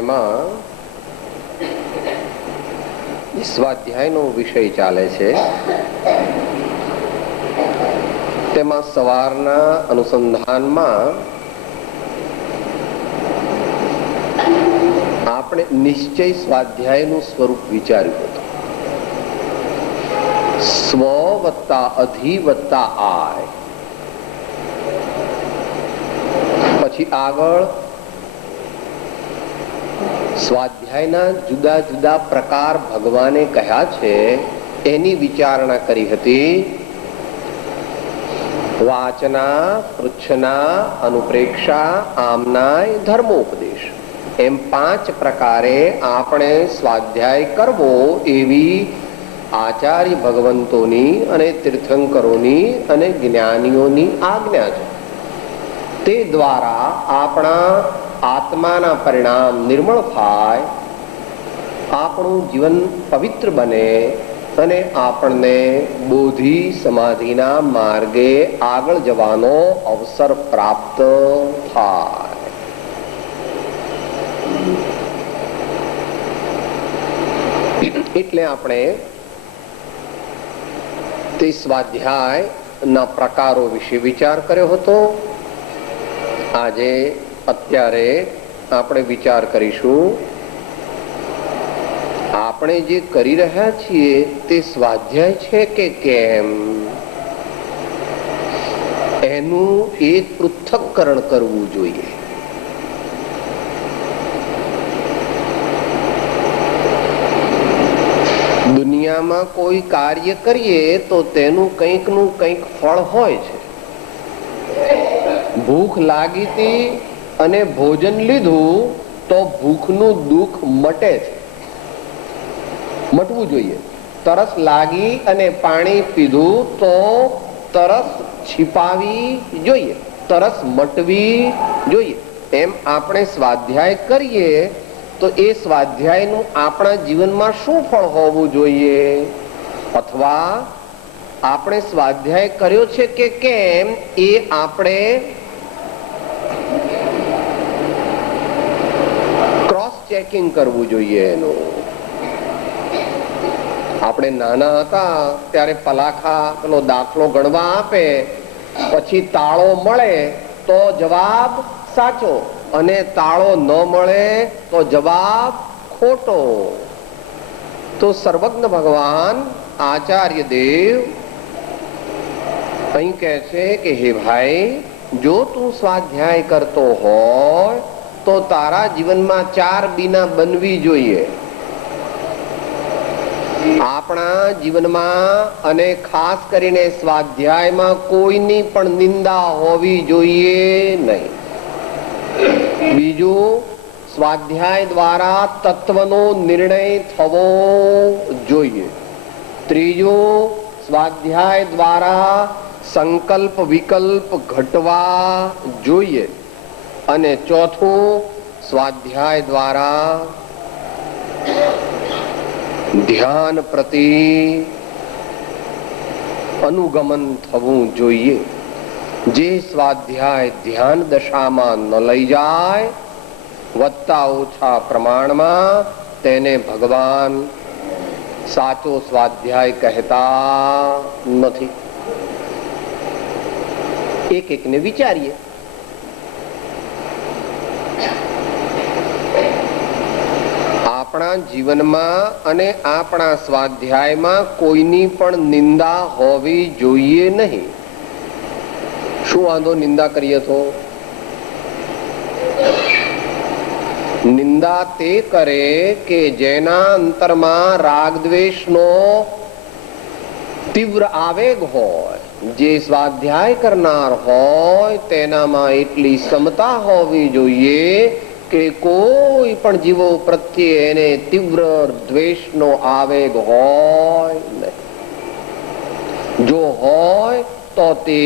સ્વાધ્યાયમાં સ્વાધ્યાયનો વિષય ચાલે છે, તેમાં સવારના અનુસંધાનમાં આપણે નિશ્ચય સ્વાધ્યાયનું સ્વરૂપ વિચાર્યું હતું. સ્વ વત્તા અધિ વત્તા આય. પછી આગળ સ્વાધ્યાયના જુદા જુદા પ્રકાર ભગવાને કહ્યા છે એની વિચારણા કરી હતી. વાચના, પૃચ્છના, અનુપ્રેક્ષા, આમનાય, ધર્મોપદેશ એમ 5 પ્રકારે આપણે સ્વાધ્યાય કરવો એવી આચાર્ય ભગવંતોની અને તીર્થંકરોની અને જ્ઞાનીઓની આજ્ઞા છે. તે દ્વારા આપણા આત્માના પરિણામ નિર્મળ થાય, આપણું જીવન પવિત્ર બને અને આપણને બોધિ સમાધિના માર્ગે આગળ જવાનો અવસર પ્રાપ્ત થાય. એટલે આપણે તે સ્વાધ્યાયના પ્રકારો વિશે વિચાર કર્યો હતો. આજે અત્યારે આપણે વિચાર કરીશું, આપણે જે કરી રહ્યા છીએ તે સ્વાધ્યાય છે કે કેમ, એનું એક પૃથ્થકરણ કરવું જોઈએ. દુનિયામાં કોઈ કાર્ય કરીએ તો તેનું કંઈકનું કંઈક ફળ હોય છે. ભૂખ લાગી હતી અને ભોજન લીધું તો ભૂખનું દુઃખ મટે છે, મટવું જોઈએ. તરસ લાગી અને પાણી પીધું તો તરસ छिपाવી જોઈએ, તરસ મટવી જોઈએ. એમ આપણે સ્વાધ્યાય કરીએ તો એ સ્વાધ્યાયનું આપણા જીવનમાં શું ફળ હોવું જોઈએ, અથવા આપણે સ્વાધ્યાય કર્યો છે કે કેમ એ આપણે ક્રોસ ચેકિંગ કરવું જોઈએ. એનું આપણે નાના હતા ત્યારે પલાખા પેલો દાખલો ગણવા આપે, પછી તાળો મળે તો જવાબ સાચો અને તાળો ન મળે તો જવાબ ખોટો. તો સર્વજ્ઞ ભગવાન આચાર્ય દેવ અહીં કહે છે કે હે ભાઈ, જો તું સ્વાધ્યાય કરતો હોય તો તારા જીવનમાં 4 બીના બનવી જોઈએ. આપણા જીવનમાં અને ખાસ કરીને સ્વાધ્યાયમાં કોઈની પણ નિંદા હોવી જોઈએ નહીં. બીજું, સ્વાધ્યાય દ્વારા તત્વનો નિર્ણય થવો જોઈએ. ત્રીજું, સ્વાધ્યાય દ્વારા સંકલ્પ વિકલ્પ ઘટવા જોઈએ. અને ચોથું, સ્વાધ્યાય દ્વારા ધ્યાન પ્રતિ અનુગમન થવું જોઈએ. જે સ્વાધ્યાય ધ્યાન દશામાં ન લઈ જાય, વધતા ઓછા પ્રમાણમાં, તેને ભગવાન સાચો સ્વાધ્યાય કહેતા નથી. એક એકને વિચારીએ. આપણા જીવનમાં અને આપણા સ્વાધ્યાયમાં કોઈની પણ નિંદા હોવી જોઈએ નહીં. શું વાંધો નિંદા કરીએ તો? નિંદા તે કરે કે જેના અંતરમાં રાગ દ્વેષનો તીવ્ર આવેગ હોય, જે સ્વાધ્યાય કરનાર હોય તેનામાં એટલી ક્ષમતા હોવી જોઈએ કે કોઈ પણ જીવો પ્રત્યે એને તીવ્ર દ્વેષનો આવેગ હોય નહીં. જો હોય તો તે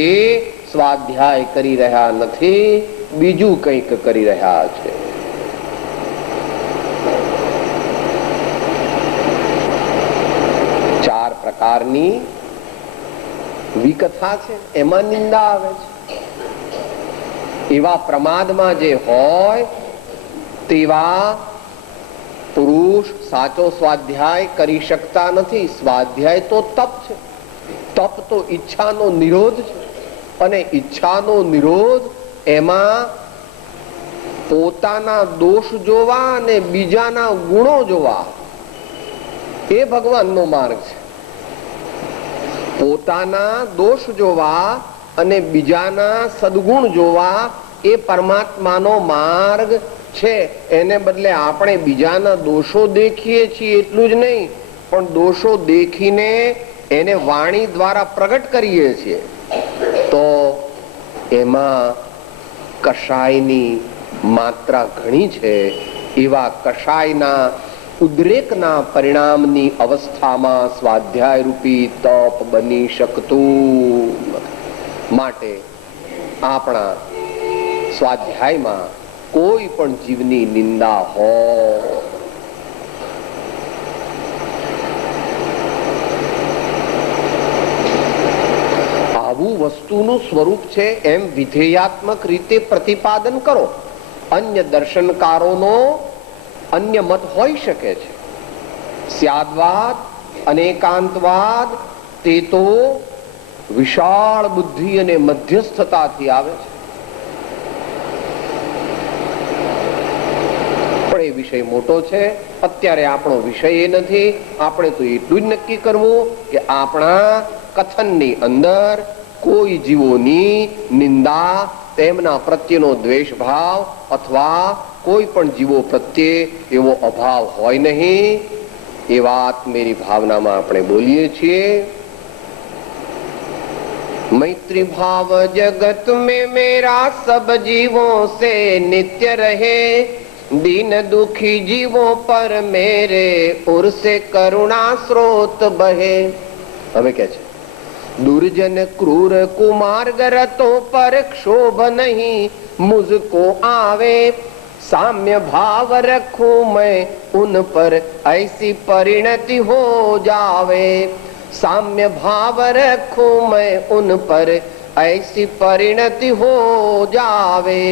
સ્વાધ્યાય કરી રહ્યા નથી, બીજું કંઈક કરી રહ્યા છે. પ્રકારની વિકથા છે, એમાં નિંદા આવે છે. એવા પ્રમાદમાં જે હોય તેવા પુરુષ સાચો સ્વાધ્યાય કરી શકતા નથી. સ્વાધ્યાય તો તપ છે. તપ તો ઈચ્છાનો નિરોધ છે, અને ઈચ્છાનો નિરોધ એમાં પોતાના દોષ જોવા અને બીજાના ગુણો જોવા એ ભગવાનનો માર્ગ છે. પોતાના દોષ જોવા અને બીજાના સદગુણ જોવા એ પરમાત્માનો માર્ગ છે. એને બદલે આપણે બીજાના દોષો દેખીએ છીએ એટલું જ નહીં, પણ દોષો દેખીને એને વાણી દ્વારા પ્રગટ કરીએ છીએ, તો એમાં કષાયની માત્રા ઘણી છે. એવા કષાયના ઉદ્રેકના પરિણામની અવસ્થામાં સ્વાધ્યાય રૂપી તપ બની શકતું. માટે આપણા સ્વાધ્યાયમાં કોઈ પણ જીવની નિંદા હોય, આવું વસ્તુનું સ્વરૂપ છે એમ વિધેયાત્મક રીતે પ્રતિપાદન કરો. અન્ય દર્શનકારોનો અન્ય મત હોઈ શકે છે. સ્યાદવાદ અનેકાંતવાદ તે તો વિશાળ બુદ્ધિ અને મધ્યસ્થતાથી આવે છે. પણ એ વિષય મોટો છે. અત્યારે આપણો વિષય એ નથી. આપણે તો એટલું જ નક્કી કરવું કે આપણા કથનની અંદર કોઈ જીવોની નિંદા, તેમના પ્રત્યેનો દ્વેષ ભાવ અથવા કોઈ પણ જીવો પ્રત્યે એવો અભાવ હોય નહીં. એ વાત મેરી ભાવનામાં આપણે બોલીએ છીએ. मैत्री भाव जगत में मेरा सब जीवों से नित्य रहे, दीन दुखी जीवों पर मेरे उर से करुणा स्रोत बहे. હવે કે છે दुर्जन क्रूर कुमार्ग रतों पर क्षोभ नहीं मुझको आवे, साम्य भाव रखूं मैं उन पर ऐसी परिणति हो जावे. साम्य भाव रखूं मैं उन पर ऐसी परिणति हो जावे.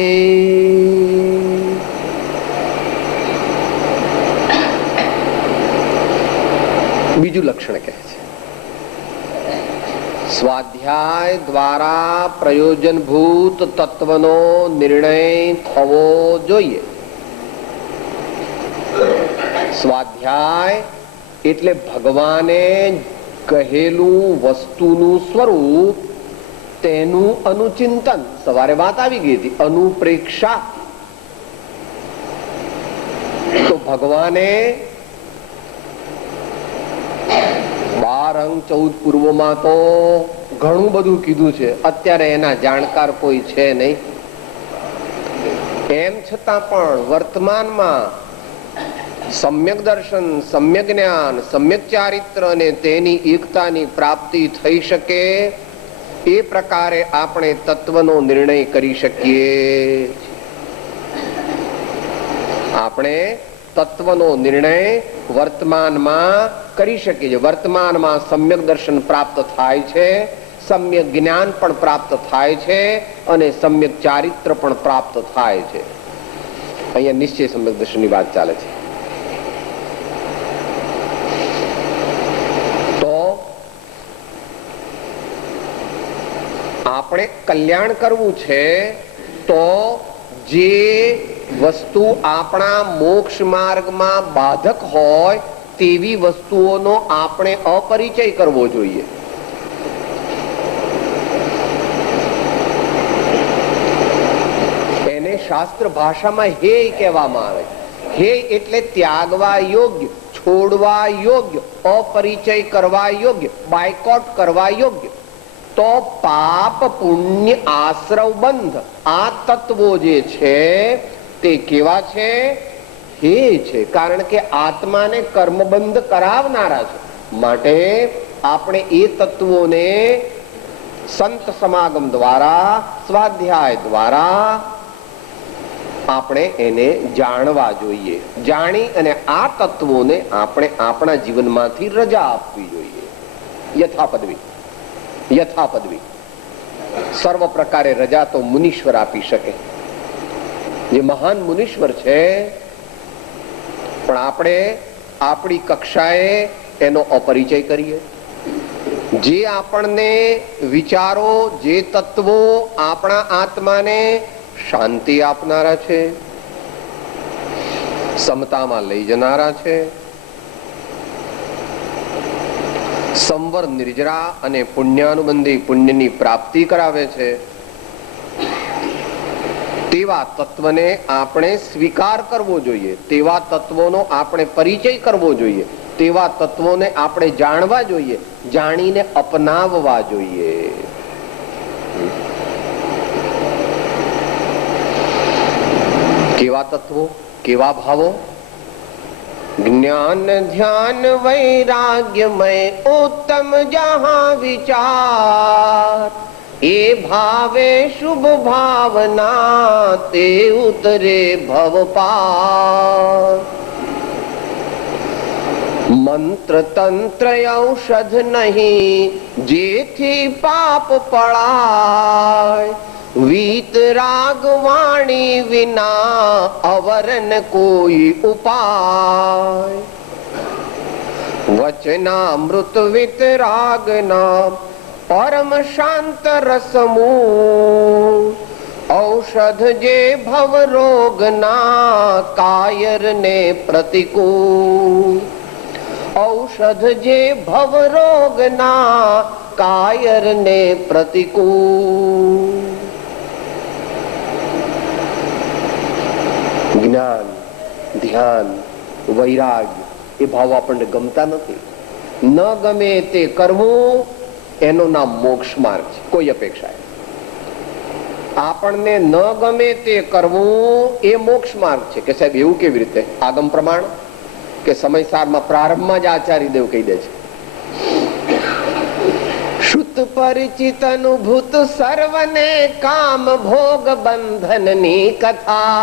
બીજું લક્ષણ કહે છે સ્વાધ્યાય દ્વારા પ્રયોજનભૂત તત્વનો નિર્ણય થવો જોઈએ. સ્વાધ્યાય એટલે ભગવાને કહેલું વસ્તુનું સ્વરૂપ, તેનું અનુચિંતન. સવારે વાત આવી ગઈ હતી અનુપ્રેક્ષા. તો ભગવાને 12 અંગ 14 પૂર્વમાં તો ઘણું બધું કીધું છે. અત્યારે એના જાણકાર કોઈ છે નહીં. એમ છતાં પણ વર્તમાનમાં સમ્યક દર્શન, સમ્યક જ્ઞાન, સમ્યક ચારિત્ર અને તેની એકતાની પ્રાપ્તિ થઈ શકે એ પ્રકારે આપણે તત્વનો નિર્ણય કરી શકીએ. આપણે તત્વનો નિર્ણય વર્તમાનમાં કરી શકીએ છીએ. વર્તમાનમાં સમ્યક દર્શન પ્રાપ્ત થાય છે, સમ્યક જ્ઞાન પણ પ્રાપ્ત થાય છે અને સમ્યક ચારિત્ર પણ પ્રાપ્ત થાય છે. અહીંયા નિશ્ચય સમ્યક દર્શનની વાત ચાલે છે. તો આપણે કલ્યાણ કરવું છે તો જે વસ્તુ આપણા મોક્ષ માર્ગમાં બાધક હોય તેવી વસ્તુઓનો આપણે અપરિચય કરવો જોઈએ. એને શાસ્ત્ર ભાષામાં હેય કહેવામાં આવે. હેય એટલે ત્યાગવા યોગ્ય, છોડવા યોગ્ય, અપરિચય કરવા યોગ્ય, બાયકોટ કરવા યોગ્ય. તો પાપ પુણ્ય આશ્રવ બંધ આ તત્વો જે છે તે કેવા છે? હે છે. કારણ કે આત્માને કર્મબંધ કરાવનારા છે. માટે આપણે એ તત્વોને સંત સમાગમ દ્વારા, સ્વાધ્યાય દ્વારા આપણે એને જાણવા જોઈએ. જાણી અને આ તત્વોને આપણે આપણા જીવનમાંથી રજા આપવી જોઈએ. યથાપદવી યથાપદવી સર્વ પ્રકારે રજા તો મુનીશ્વર આપી શકે, જે મહાન મુનીશ્વર છે. પણ આપણે આપણી કક્ષાએ એનો અપરિચય કરીએ. જે આપણને વિચારો, જે તત્વો આપણા આત્માને શાંતિ આપનારા છે, સમતામાં લઈ જનારા છે, સંવર નિર્જરા અને પુણ્યાનુબંધી પુણ્યની પ્રાપ્તિ કરાવે છે, તેવા તત્વને આપણે સ્વીકાર કરવો જોઈએ, તેવા તત્વોનો આપણે પરિચય કરવો જોઈએ, તેવા તત્વોને આપણે જાણવા જોઈએ, જાણીને અપનાવવા જોઈએ. કેવા તત્વો, કેવા ભાવો? જ્ઞાન ધ્યાન વૈરાગ્યમય ઉત્તમ જહાં વિચાર, એ ભાવે શુભ ભાવના તે ઉતરે ભવ પાર. મંત્ર તંત્ર ઔષધ નહીં જેથી પાપ પળાય, વીત રાગ વાણી વિના અવરન કોઈ ઉપાય. વચનામૃત વિતરાગ નામ પરમ શાંત રસમૂળ, ઔષધ જે ભવ રોગના કાયર ને પ્રતિકૂળ. ઔષધ જે ભવ રોગના કાયર ને પ્રતિકૂળ. જ્ઞાન, ધ્યાન, વૈરાગ્ય એ ભાવ આપણને ગમતા નથી. ન ગમે તે કરવું એનો નામ મોક્ષ માર્ગ છે. કોઈ અપેક્ષા આપણને ન ગમે તે કરવું એ મોક્ષ માર્ગ છે. કે સાહેબ એવું કેવી રીતે? આગમ પ્રમાણ કે સમયસારમાં પ્રારંભમાં જ આચાર્ય દેવ કહી દે છે, શુદ્ધ પરિચિત અનુભૂત સર્વને કામ ભોગ બંધનની કથા,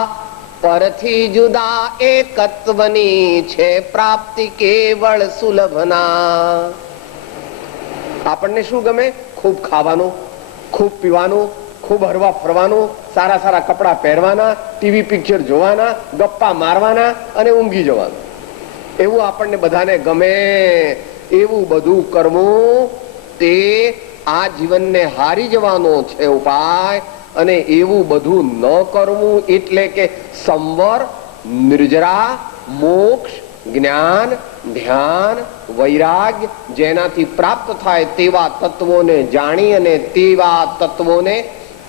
પરથી જુદા એકત્વની છે પ્રાપ્તિ કેવળ સુલભના. આપણને શું ગમે? ખૂબ ખાવાનું, ખૂબ પીવાનું, ખૂબ હરવા ફરવાનું, સારા સારા કપડા પહેરવાના, ટીવી પિક્ચર જોવાના, ગપ્પા મારવાના અને ઊંઘી જવાનું. એવું આપણને બધાને ગમે. એવું બધું કરવું તે આ જીવનને હારી જવાનો છે ઉપાય. અને એવું બધું ન કરવું એટલે કે સંવર, નિર્જરા, મોક્ષ, જ્ઞાન, ધ્યાન, વૈરાગ્ય જેનાથી પ્રાપ્ત થાય તેવા તત્વોને જાણી અને તેવા તત્વોને,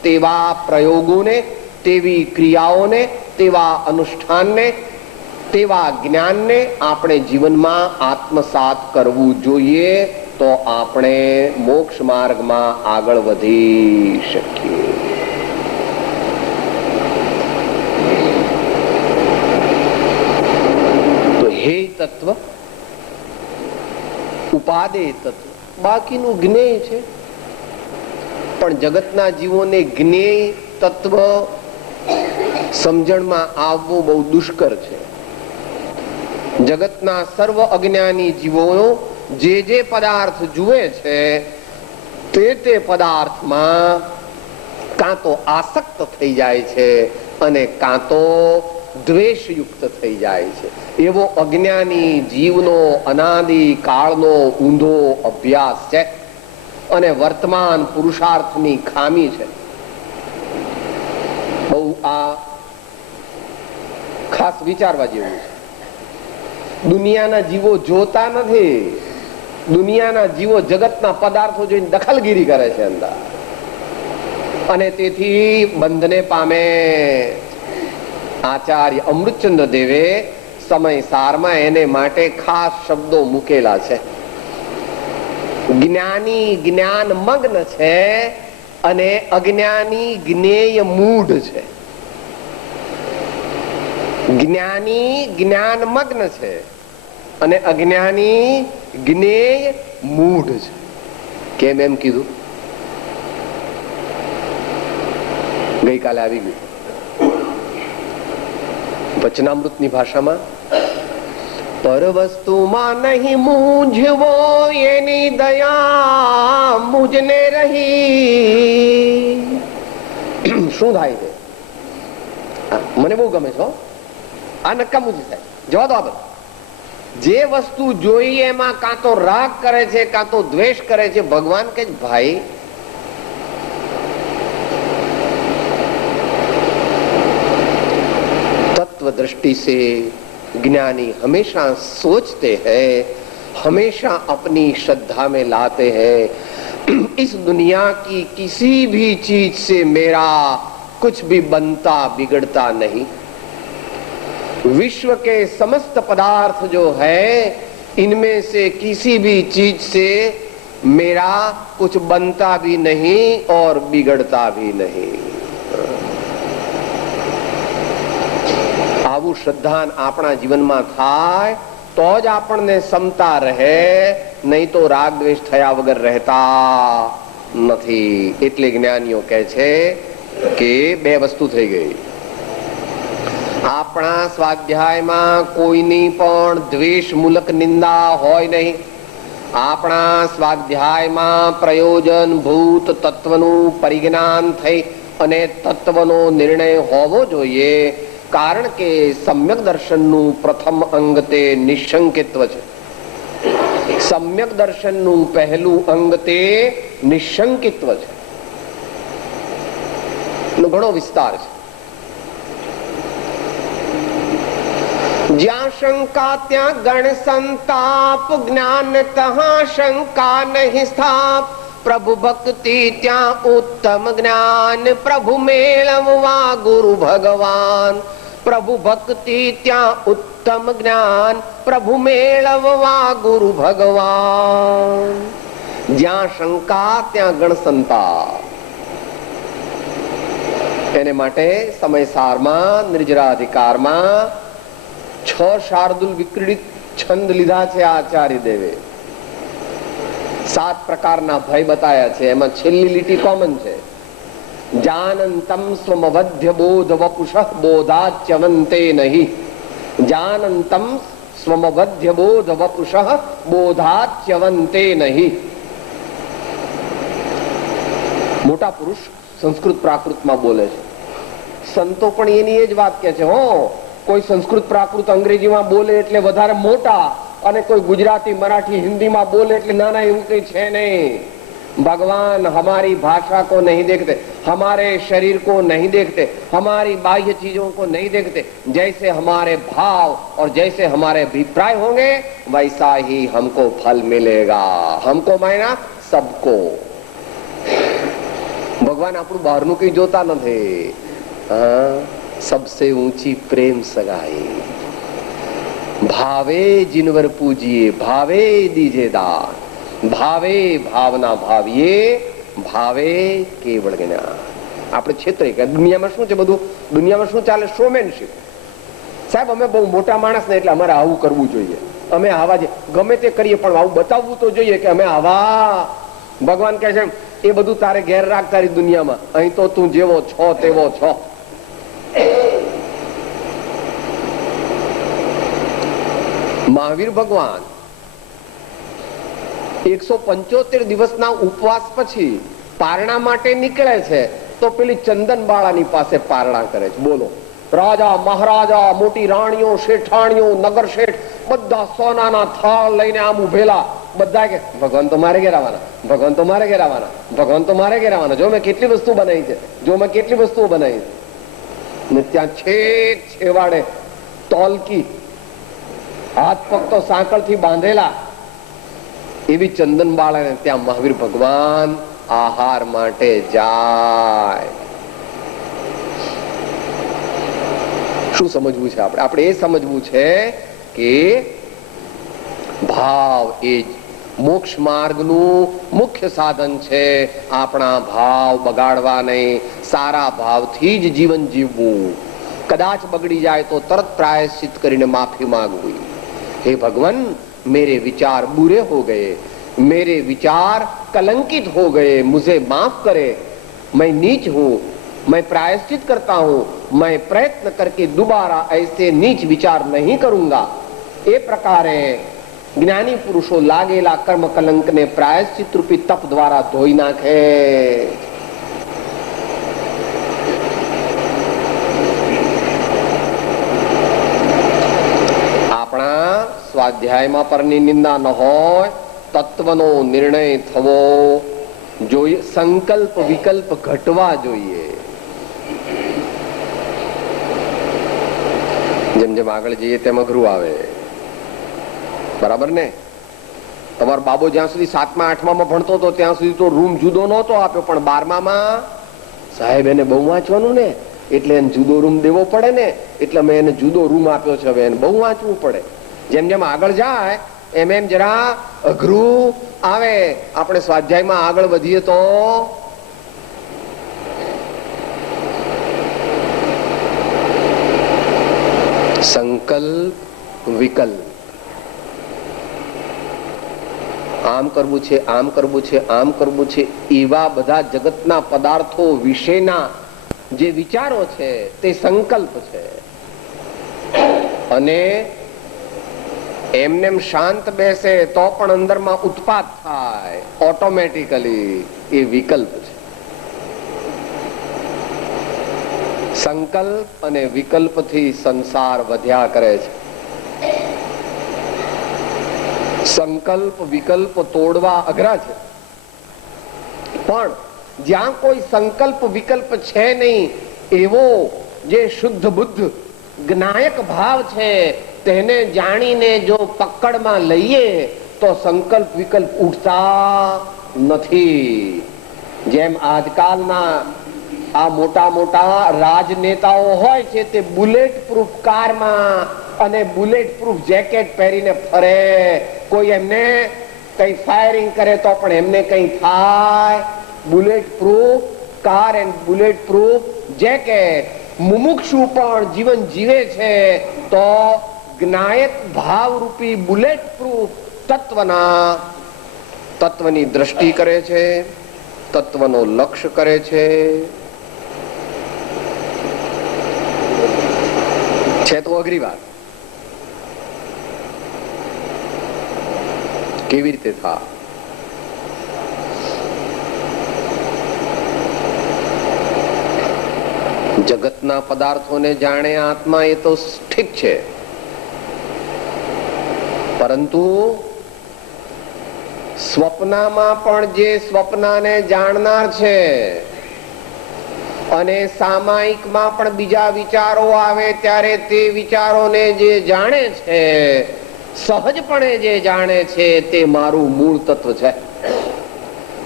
તેવા પ્રયોગોને, તેવી ક્રિયાઓને, તેવા અનુષ્ઠાનને, તેવા જ્ઞાનને આપણે જીવનમાં આત્મસાત કરવું જોઈએ. તો આપણે મોક્ષ માર્ગમાં આગળ વધી શકીએ. હે તત્વ, ઉપાદેય તત્વ, બાકીનું જ્ઞેય છે. પણ જગતના જીવોને જ્ઞેય તત્વ સમજણમાં આવવું બહુ દુષ્કર છે. જગતના સર્વ અજ્ઞાની જીવો જે પદાર્થ જુએ છે તે પદાર્થમાં કાં તો આસક્ત થઈ જાય છે અને કાં તો દ્વેષયુક્ત થઈ જાય છે. એવો અજ્ઞાની જીવનો અનાદિ કાળનો ઊંધો અભ્યાસ છે અને વર્તમાન પુરુષાર્થની ખામી છે. બહુ આ ખાસ વિચારવા જેવું છે. દુનિયાના જીવો જોતા નથી. દુનિયાના જીવો જગતના પદાર્થો જોઈને દખલગીરી કરે છે અંદર, અને તેથી બંધને પામે. આચાર્ય અમૃતચંદ્ર દેવે સમય સારમાં એને માટે ખાસ શબ્દો મૂકેલા છે. જ્ઞાની જ્ઞાન મગ્ન છે અને અજ્ઞાની જ્ઞેય મૂઢ છે. જ્ઞાની જ્ઞાન મગ્ન છે અને અજ્ઞાની જ્ઞેય મૂઢ છે. કેમ એમ કીધું? ગઈકાલે આવી ગયું વચનામૃતની ભાષામાં. પર વસ્તુમાં નહીં મૂંઝવો એની દયા મુજને રહી. શું થાય છે? મને બહુ ગમે છે આ નક્કામુજી સાહેબ. જવા દો. આ જે વસ્તુ જોઈએ એમાં કાં તો રાગ કરે છે કાં તો દ્વેષ કરે છે. ભગવાન કહે ભાઈ तत्व दृष्टि से ज्ञानी हमेशा सोचते हैं, हमेशा अपनी श्रद्धा में लाते हैं, इस दुनिया की किसी भी चीज से मेरा कुछ भी बनता बिगड़ता नहीं. विश्व के समस्त पदार्थ जो है इनमें से किसी भी चीज से मेरा कुछ बनता भी नहीं और बिगड़ता भी नहीं. આવું શ્રદ્ધાન આપણા જીવનમાં થાય તો જ આપણને સમતા રહે, નહીં તો રાગ દ્વેષ થયા વગર રહેતા નથી. એટલે જ્ઞાનીઓ કહે છે કે બે વસ્તુ થઈ ગઈ. આપણા સ્વાધ્યાયમાં કોઈની પણ દ્વેષ મૂલક નિંદા હોય નહીં. આપણા સ્વાધ્યાયમાં પ્રયોજન ભૂત તત્વનું પરિજ્ઞાન થઈ અને તત્વનો નિર્ણય હોવો જોઈએ. કારણ કે સમ્યક દર્શનનું પ્રથમ અંગ તે નિશંકિત્વ છે. સમ્યક દર્શનનું પહેલું અંગ તે નિશંકિત્વ છે. ઘણો વિસ્તાર છે. જ્યાં શંકા ત્યાં ગણ સંતાપ, જ્ઞાન તહા શંકા નહીં સ્થાપ. પ્રભુ ભક્તિ ત્યાં ઉત્તમ જ્ઞાન, પ્રભુ મેળવવા ગુરુ ભગવાન. પ્રભુ ભક્તિ ત્યાં ઉત્તમ જ્ઞાન, પ્રભુ મેળવવા ગુરુ ભગવાન. જ્યાં શંકા ત્યાં ગણ સંતાપ. એને માટે સમયસારમાં નિર્જરાધિકારમાં 6 શાર્દુલ વિક્રીડિત છંદ લીધા છે આચાર્ય દેવે. 7 પ્રકારના ભય બતાયા છે. એમાં છેલ્લી લીટી કોમન છે. જાનંતમ સ્વમવધ્ય બોધ વપુષ બોધાચ્યવંતે નહીં. જાનંતમ સ્વમવધ્ય બોધ વપુષ બોધાચ્યવંતે નહીં. મોટા પુરુષ સંસ્કૃત પ્રાકૃતમાં બોલે છે. સંતો પણ એની એ જ વાત કે છે. હો, કોઈ સંસ્કૃત પ્રાકૃત અંગ્રેજીમાં બોલે એટલે વધારે મોટા, અને કોઈ ગુજરાતી મરાઠી હિન્દીમાં બોલે એટલે નાના, એવું કઈ છે નહીં. भगवान हमारी भाषा को नहीं देखते, हमारे शरीर को नहीं देखते, हमारी बाह्य चीजों को नहीं देखते. जैसे हमारे भाव और जैसे हमारे अभिप्राय होंगे वैसा ही हमको फल मिलेगा. हमको मायना सबको. भगवान આપણું બહારનું કઈ જોતા નથી. सबसे ऊंची प्रेम सगाई. भावे जिनवर पूजिए, भावे दीजे दान. ભાવે ભાવના ભાવીએ, ભાવે કેવળ જ્ઞાન. આપણે ક્ષેત્રે કે દુનિયામાં શું છે, બધું દુનિયામાં શું ચાલે? શોમેનશીપ. સાહેબ અમે બહુ મોટા માણસ ને એટલે અમારે આવું કરવું જોઈએ, અમે આવા જ ગમે તે કરીએ પણ આવું બતાવવું તો જોઈએ કે અમે આવા. ભગવાન કહે છે એ બધું તારે ઘેર રાખ તારી દુનિયામાં, અહીં તો તું જેવો છો તેવો છો. મહાવીર ભગવાન 175 દિવસના ઉપવાસ પછી પારણા માટે નીકળે છે તો પેલી ચંદનબાળાની પાસે પારણા કરે છે. બોલો, રાજા મહારાજા, મોટી રાણીઓ, શેઠાણીઓ, નગર શેઠ બધા સોનાના થાળ લઈને આમ ઉભેલા. બધા કે ભગવાન તો મારે ઘેર આવવાના, ભગવાન તો મારે ઘેર આવવાના, ભગવાન તો મારે ઘેર આવવાના. જો મેં કેટલી વસ્તુ બનાવી છે, જો મેં કેટલી વસ્તુઓ બનાવી છે. ને ત્યાં છેક છેવાડે તોલકી, હાથ પગ તો સાંકળથી બાંધેલા, એવી ચંદનબાળાને ત્યાં મહાવીર ભગવાન આહાર માટે જાય. શું સમજવું છે આપણે? આપણે એ સમજવું છે કે ભાવ એ જ મોક્ષ માર્ગનું મુખ્ય સાધન છે. આપણા ભાવ બગાડવા નહીં, સારા ભાવથી જ જીવન જીવવું. કદાચ બગડી જાય તો તરત પ્રાયશ્ચિત કરીને માફી માંગવી. हे भगवान, मेरे विचार बुरे हो गए, मेरे विचार कलंकित हो गए, मुझे माफ करे. मैं नीच हूं, मैं प्रायश्चित करता हूं, मैं प्रयत्न करके दोबारा ऐसे नीच विचार नहीं करूंगा. ए प्रकारे જ્ઞાની પુરુષો લાગેલા કર્મ કલંકને પ્રાયશ્ચિત રૂપી તપ દ્વારા ધોઈ નાખે. સ્વાધ્યાયમાં પરની નિંદા ન હોય, તત્વનો નિર્ણય થવો જોઈએ, સંકલ્પ વિકલ્પ ઘટવા જોઈએ. જેમ જેમ આગળ જઈએ તેમ અઘરું આવે, બરાબર ને? તમારો બાબો જ્યાં સુધી 7મા 8મામાં ભણતો હતો ત્યાં સુધી તો રૂમ જુદો નહોતો આપ્યો, પણ 12મામાં સાહેબ એને બહુ વાંચવાનું ને એટલે એને જુદો રૂમ દેવો પડે ને, એટલે મેં એને જુદો રૂમ આપ્યો છે, હવે એને બહુ વાંચવું પડે. જેમ જેમ આગળ જાય એમ એમ જરા અઘરું આવે. આપણે સ્વાધ્યાયમાં આગળ વધીએ તો સંકલ્પ વિકલ્પ, આમ કરવું છે, આમ કરવું છે, આમ કરવું છે, એવા બધા જગતના પદાર્થો વિશેના જે વિચારો છે તે સંકલ્પ છે. અને એમનેમ શાંત બેસે તો પણ અંદરમાં ઉત્પાદ થાય ઓટોમેટિકલી, એ વિકલ્પ છે. સંકલ્પ અને વિકલ્પથી સંસાર વધ્યા કરે છે. સંકલ્પ વિકલ્પ તોડવા અઘરા છે, પણ જ્યાં કોઈ સંકલ્પ વિકલ્પ છે નહીં એવો જે શુદ્ધ બુદ્ધ જ્ઞાયક ભાવ છે તેને જાણીને જો પકડમાં લઈએ તો સંકલ્પ વિકલ્પ ઉઠતા નથી. જેમ આજકાલના આ મોટા મોટા રાજનેતાઓ હોય છે તે બુલેટ પ્રૂફ કારમાં અને બુલેટ પ્રૂફ જેકેટ પહેરીને ફરે. કોઈ એમને કઈ ફાયરિંગ કરે તો પણ એમને કઈ થાય. Bullet proof car and bullet proof jacket. મુમુક્ષુ પણ જીવન જીવે છે તો જ્ઞાયક ભાવરૂપી બુલેટ પ્રૂફ તત્વની દ્રષ્ટિ કરે છે, તત્વનો લક્ષ્ય કરે છે. તો અઘરી વાત કેવી રીતે થાય? જગતના પદાર્થોને જાણે આત્મા એ તો ઠીક છે, પરંતુ સ્વપ્નમાં પણ જે સ્વપ્નને જાણનાર છે અને સામાયિકમાં પણ બીજા વિચારો આવે ત્યારે તે વિચારોને જે જાણે છે, સહજપણે જે જાણે છે તે મારું મૂળ તત્વ છે.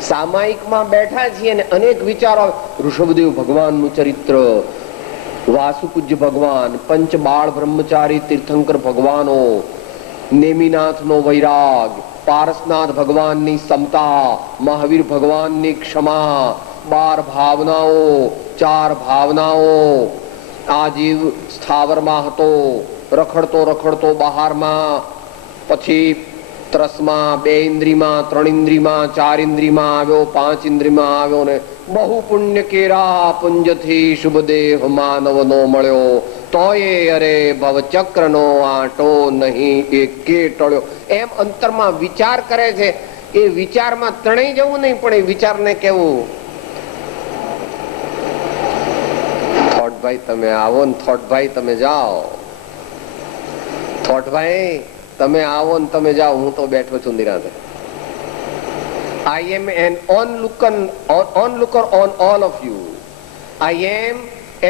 સામાયિકમાં બેઠા છીએ અને અનેક વિચારો, ઋષભદેવ ભગવાનનું ચરિત્ર, વાસુપૂજ્ય ભગવાન, પંચ બાળ બ્રહ્મચારી તીર્થંકર ભગવાનો, નેમિનાથનો વૈરાગ, પારસનાથ ભગવાનની સમતા, મહાવીર ભગવાનની ક્ષમા, 12 ભાવનાઓ, 4 ભાવનાઓ. આ જીવ સ્થાવરમાં હતો, રખડતો રખડતો બહારમાં, પછી ત્રસમાં, 2 ઇન્દ્રિયમાં, 3 ઇન્દ્રિયમાં, 4 ઇન્દ્રિયમાં આવ્યો, 5 ઇન્દ્રિયમાં આવ્યો ને બહુ પુણ્ય કેરા પુંજથી શુભ દેહ માનવનો મળ્યો. તોય અરે ભવચક્રનો આંટો નહીં એકે ટળ્યો. એમ અંતરમાં વિચાર કરે છે. એ વિચારમાં તણાઈ જવું નહીં, પણ એ વિચારને કેવું, થોટભાઈ તમે આવો ને થોટભાઈ તમે જાઓ, થોટભાઈ તમે આવો ને તમે જાઓ, હું તો બેઠો છું નિરાંતે. I am an onlooker on all of you. I am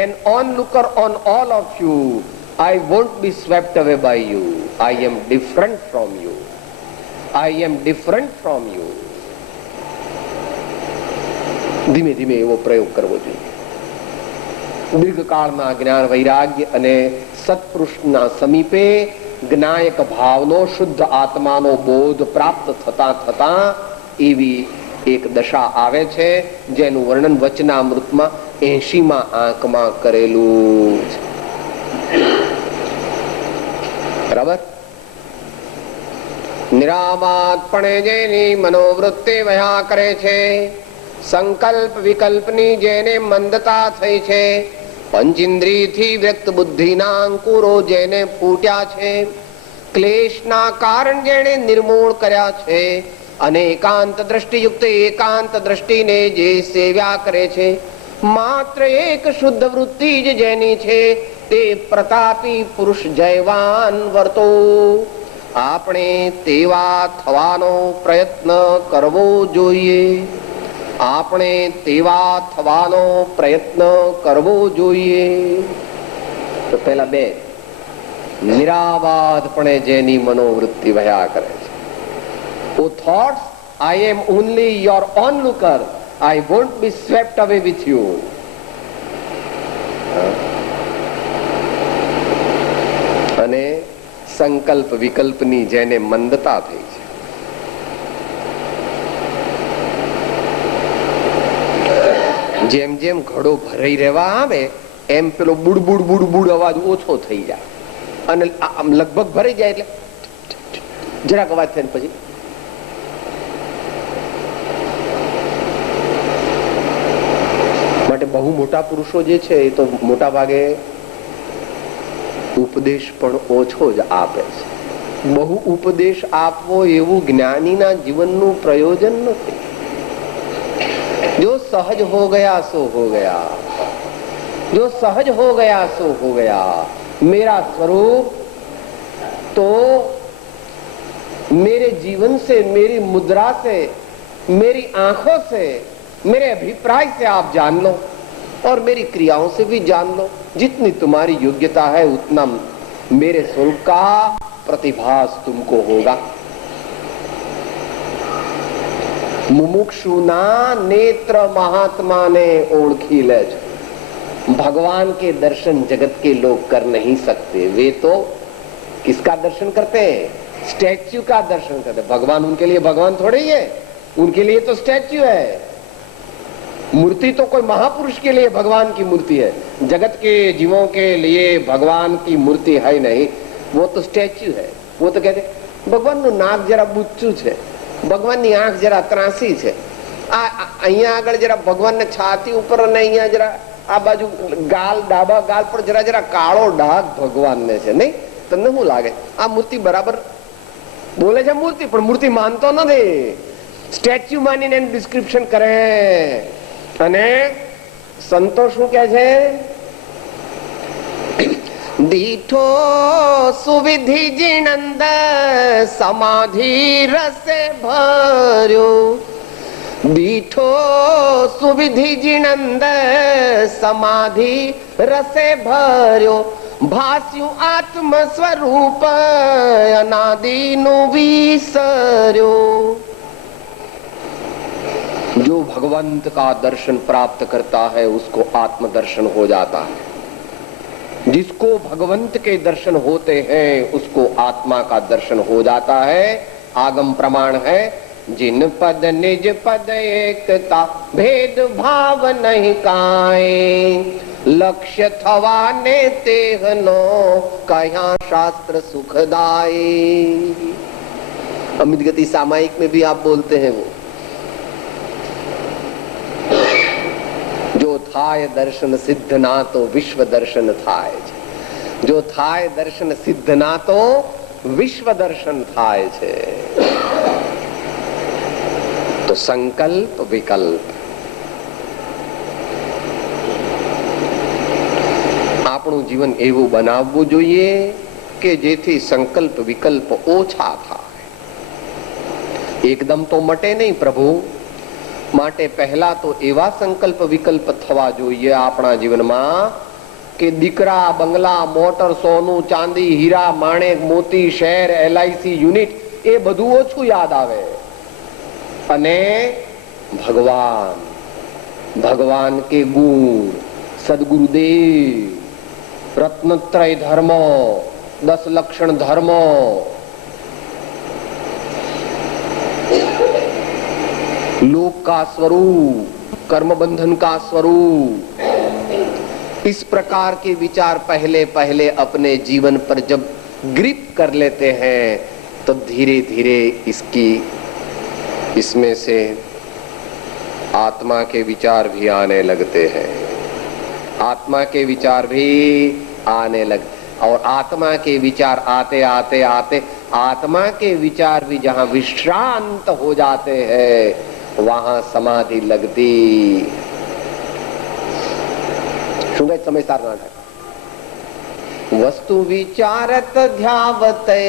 an onlooker on all of you. I won't be swept away by you. I am different from you. I am different from you. ધીમે ધીમે એવો પ્રયોગ કરવો જોઈએ. દીર્ઘકાળના જ્ઞાન વૈરાગ્ય અને સત્પુરુષના સમીપે જ્ઞાયક ભાવનો શુદ્ધ આત્માનો બોધ પ્રાપ્ત થતા થતા એવી એક દશા આવે છે જેનું વર્ણન વચનામૃતમાં 80મા આંકમાં કરેલું છે. બરાબર? નિરામાતપણે જેની મનોવૃત્તિ વહ્યા કરે છે, સંકલ્પ વિકલ્પની જેને મંદતા થઈ છે, પંચેન્દ્રિયથી વ્યક્ત બુદ્ધિના અંકુરો જેને ફૂટ્યા છે, ક્લેશના કારણ જેને નિર્મૂળ કર્યા છે, અને એકાંત દ્રષ્ટિયુક્ત એકાંત દ્રષ્ટિને જે સેવ્યા કરે છે, માત્ર એક શુદ્ધ વૃત્તિ જ જેની છે તે પ્રતાપી પુરુષ જયવાન વર્તો. આપણે તેવા થવાનો પ્રયત્ન કરવો જોઈએ. આપણે તેવા થવાનો પ્રયત્ન કરવો જોઈએ. તો પેલા બે, નિરાબાધપણે જેની મનોવૃત્તિ વહ્યા કરે છે. ઓ thoughts, I am only your onlooker. I won't be swept away with you. અને સંકલ્પ વિકલ્પની જેને મંદતા થઈ છે, જેમ જેમ ઘડો ભરાઈ રહેવા આવે એમ પેલો બુડબુડ બુડબુડ અવાજ ઓછો થઈ જાય અને આમ લગભગ ભરાઈ જાય એટલે જરાક અવાજ થાય પછી માટે બહુ મોટા પુરુષો જે છે એ તો મોટા ભાગે ઉપદેશ પણ ઓછો જ આપે છે. બહુ ઉપદેશ આપવો એવું જ્ઞાનીના જીવનનું પ્રયોજન નથી. जो सहज हो गया सो हो गया, जो सहज हो गया सो हो गया. मेरा स्वरूप तो मेरे जीवन से, मेरी मुद्रा से, मेरी आंखों से, मेरे अभिप्राय से आप जान लो और मेरी क्रियाओं से भी जान लो. जितनी तुम्हारी योग्यता है उतना मेरे स्वरूप का प्रतिभास तुमको होगा. मुमुक्षुना नेत्र महात्मा ने ओळखी ले છે. भगवान के दर्शन जगत के लोग कर नहीं सकते. वे तो किसका दर्शन करते हैं? स्टैच्यू का दर्शन करते हैं. भगवान उनके लिए भगवान थोड़े ही है, उनके लिए तो स्टैच्यू है. मूर्ति तो कोई महापुरुष के लिए भगवान की मूर्ति है. जगत के जीवों के लिए भगवान की मूर्ति है नहीं, वो तो स्टैच्यू है. वो तो कहते भगवान નું નાક જરા બુચ્ચું છે, ભગવાનની આંખ જરા ત્રાસી છે, અહીંયા આગળ જરા ભગવાનને છાતી ઉપર અને અહીંયા જરા આ બાજુ ગાલ, ડાબા ગાલ પર જરા જરા કાળો ડાઘ ભગવાનને છે. નહીં તમને શું લાગે આ મૂર્તિ બરાબર બોલે છે? મૂર્તિ પણ મૂર્તિ માનતો નથી, સ્ટેચ્યુ માનીને એનું ડિસ્ક્રિપ્શન કરે. અને સંતો શું કહે છે? દીઠો સુવિધિ જીણંદ સમાધિ રસે ભર્યો. દીઠો સુવિધિ જીણંદ સમાધિ રસે ભર્યો. ભાસ્યું આત્મ સ્વરૂપ અનાદિનું વિસર્યો. जो भगवंत का दर्शन प्राप्त करता है उसको आत्म दर्शन हो जाता है. जिसको भगवंत के दर्शन होते हैं उसको आत्मा का दर्शन हो जाता है. आगम प्रमाण है, जिन पद निज पद एकता भेद भाव नहीं काए. लक्ष्य थवाने तेहनो कहा शास्त्र सुखदाई. अमित गति सामायिक में भी आप बोलते हैं वो जो थाय दर्शन सिद्ध ना तो विश्व दर्शन थाय. जो थाय दर्शन सिद्ध ना तो विश्व दर्शन थाय छे. तो संकल्प विकल्प આપણું જીવન એવું બનાવવું જોઈએ કે જેથી સંકલ્પ વિકલ્પ ઓછા થાય. એકદમ તો મટે નહીં પ્રભુ, માટે પહેલા તો એવા સંકલ્પ વિકલ્પ થવા જોઈએ આપણા જીવનમાં કે દીકરા, બંગલા, મોટર, સોનું, ચાંદી, હીરા, માણેક, મોતી, શેર, LIC યુનિટ એ બધું ઓછું યાદ આવે. અને ભગવાન, ભગવાન કે ગુણ, સદગુરુદેવ, રત્નત્રય ધર્મ, 10 લક્ષણ ધર્મ, लोक का स्वरूप, कर्म बंधन का स्वरूप, इस प्रकार के विचार पहले पहले अपने जीवन पर जब ग्रिप कर लेते हैं तो धीरे धीरे इसमें से आत्मा के विचार भी आने लगते हैं. आत्मा के विचार भी आने लगते और आत्मा के विचार आते आते आते आत्मा के विचार भी जहां विश्रांत हो जाते हैं वहां समाधि लगती. શું કઈ સમજદાર ના થાય? वस्तु विचारत ध्यावते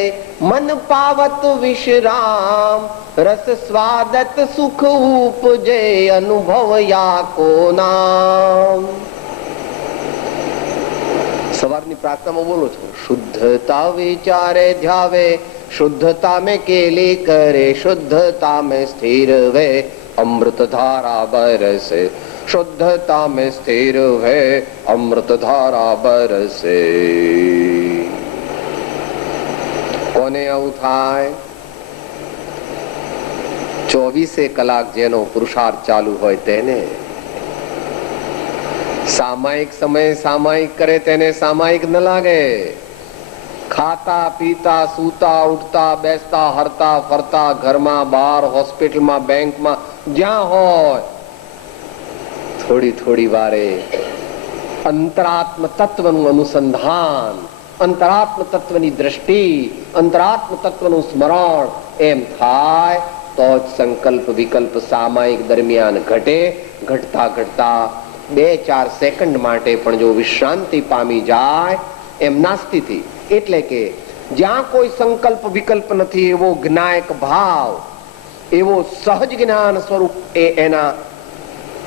मन पावत विश्राम रस स्वादत सुख उपजे अनुभव या को नाम. સવારની પ્રાર્થનામાં બોલો છો, શુદ્ધતા વિચારે ધ્યાવે, શુદ્ધતા में केली करे, शुद्धता में स्थिर वे अमृत धारा बरसे, शुद्धता में स्थिर है अमृत धारा बरसे. કોને આવું થાય? 24 કલાક જેનો પુરુષાર્થ ચાલુ હોય તેને. સામાયિક સમય સામાયિક કરે તેને સામાયિક ન લાગે. ખાતા પીતા સૂતા ઉઠતા બેસતા હરતા ફરતા ઘરમાં બહાર હોસ્પિટલમાં બેંકમાં જ્યાં હોય થોડી થોડી વારે અંતરાત્મ તત્વનું અનુસંધાન, અંતરાત્મ તત્વની દ્રષ્ટિ, અંતરાત્મ તત્વનું સ્મરણ એમ થાય તો જ સંકલ્પ વિકલ્પ સામાયિક દરમિયાન ઘટે. ઘટતા ઘટતા 2-4 સેકન્ડ માટે પણ જો વિશ્રાંતિ પામી જાય એમના સ્થિતિ, એટલે કે જ્યાં કોઈ સંકલ્પ વિકલ્પ નથી એવો જ્ઞાયક ભાવ, એવો સહજ જ્ઞાન સ્વરૂપ એ એના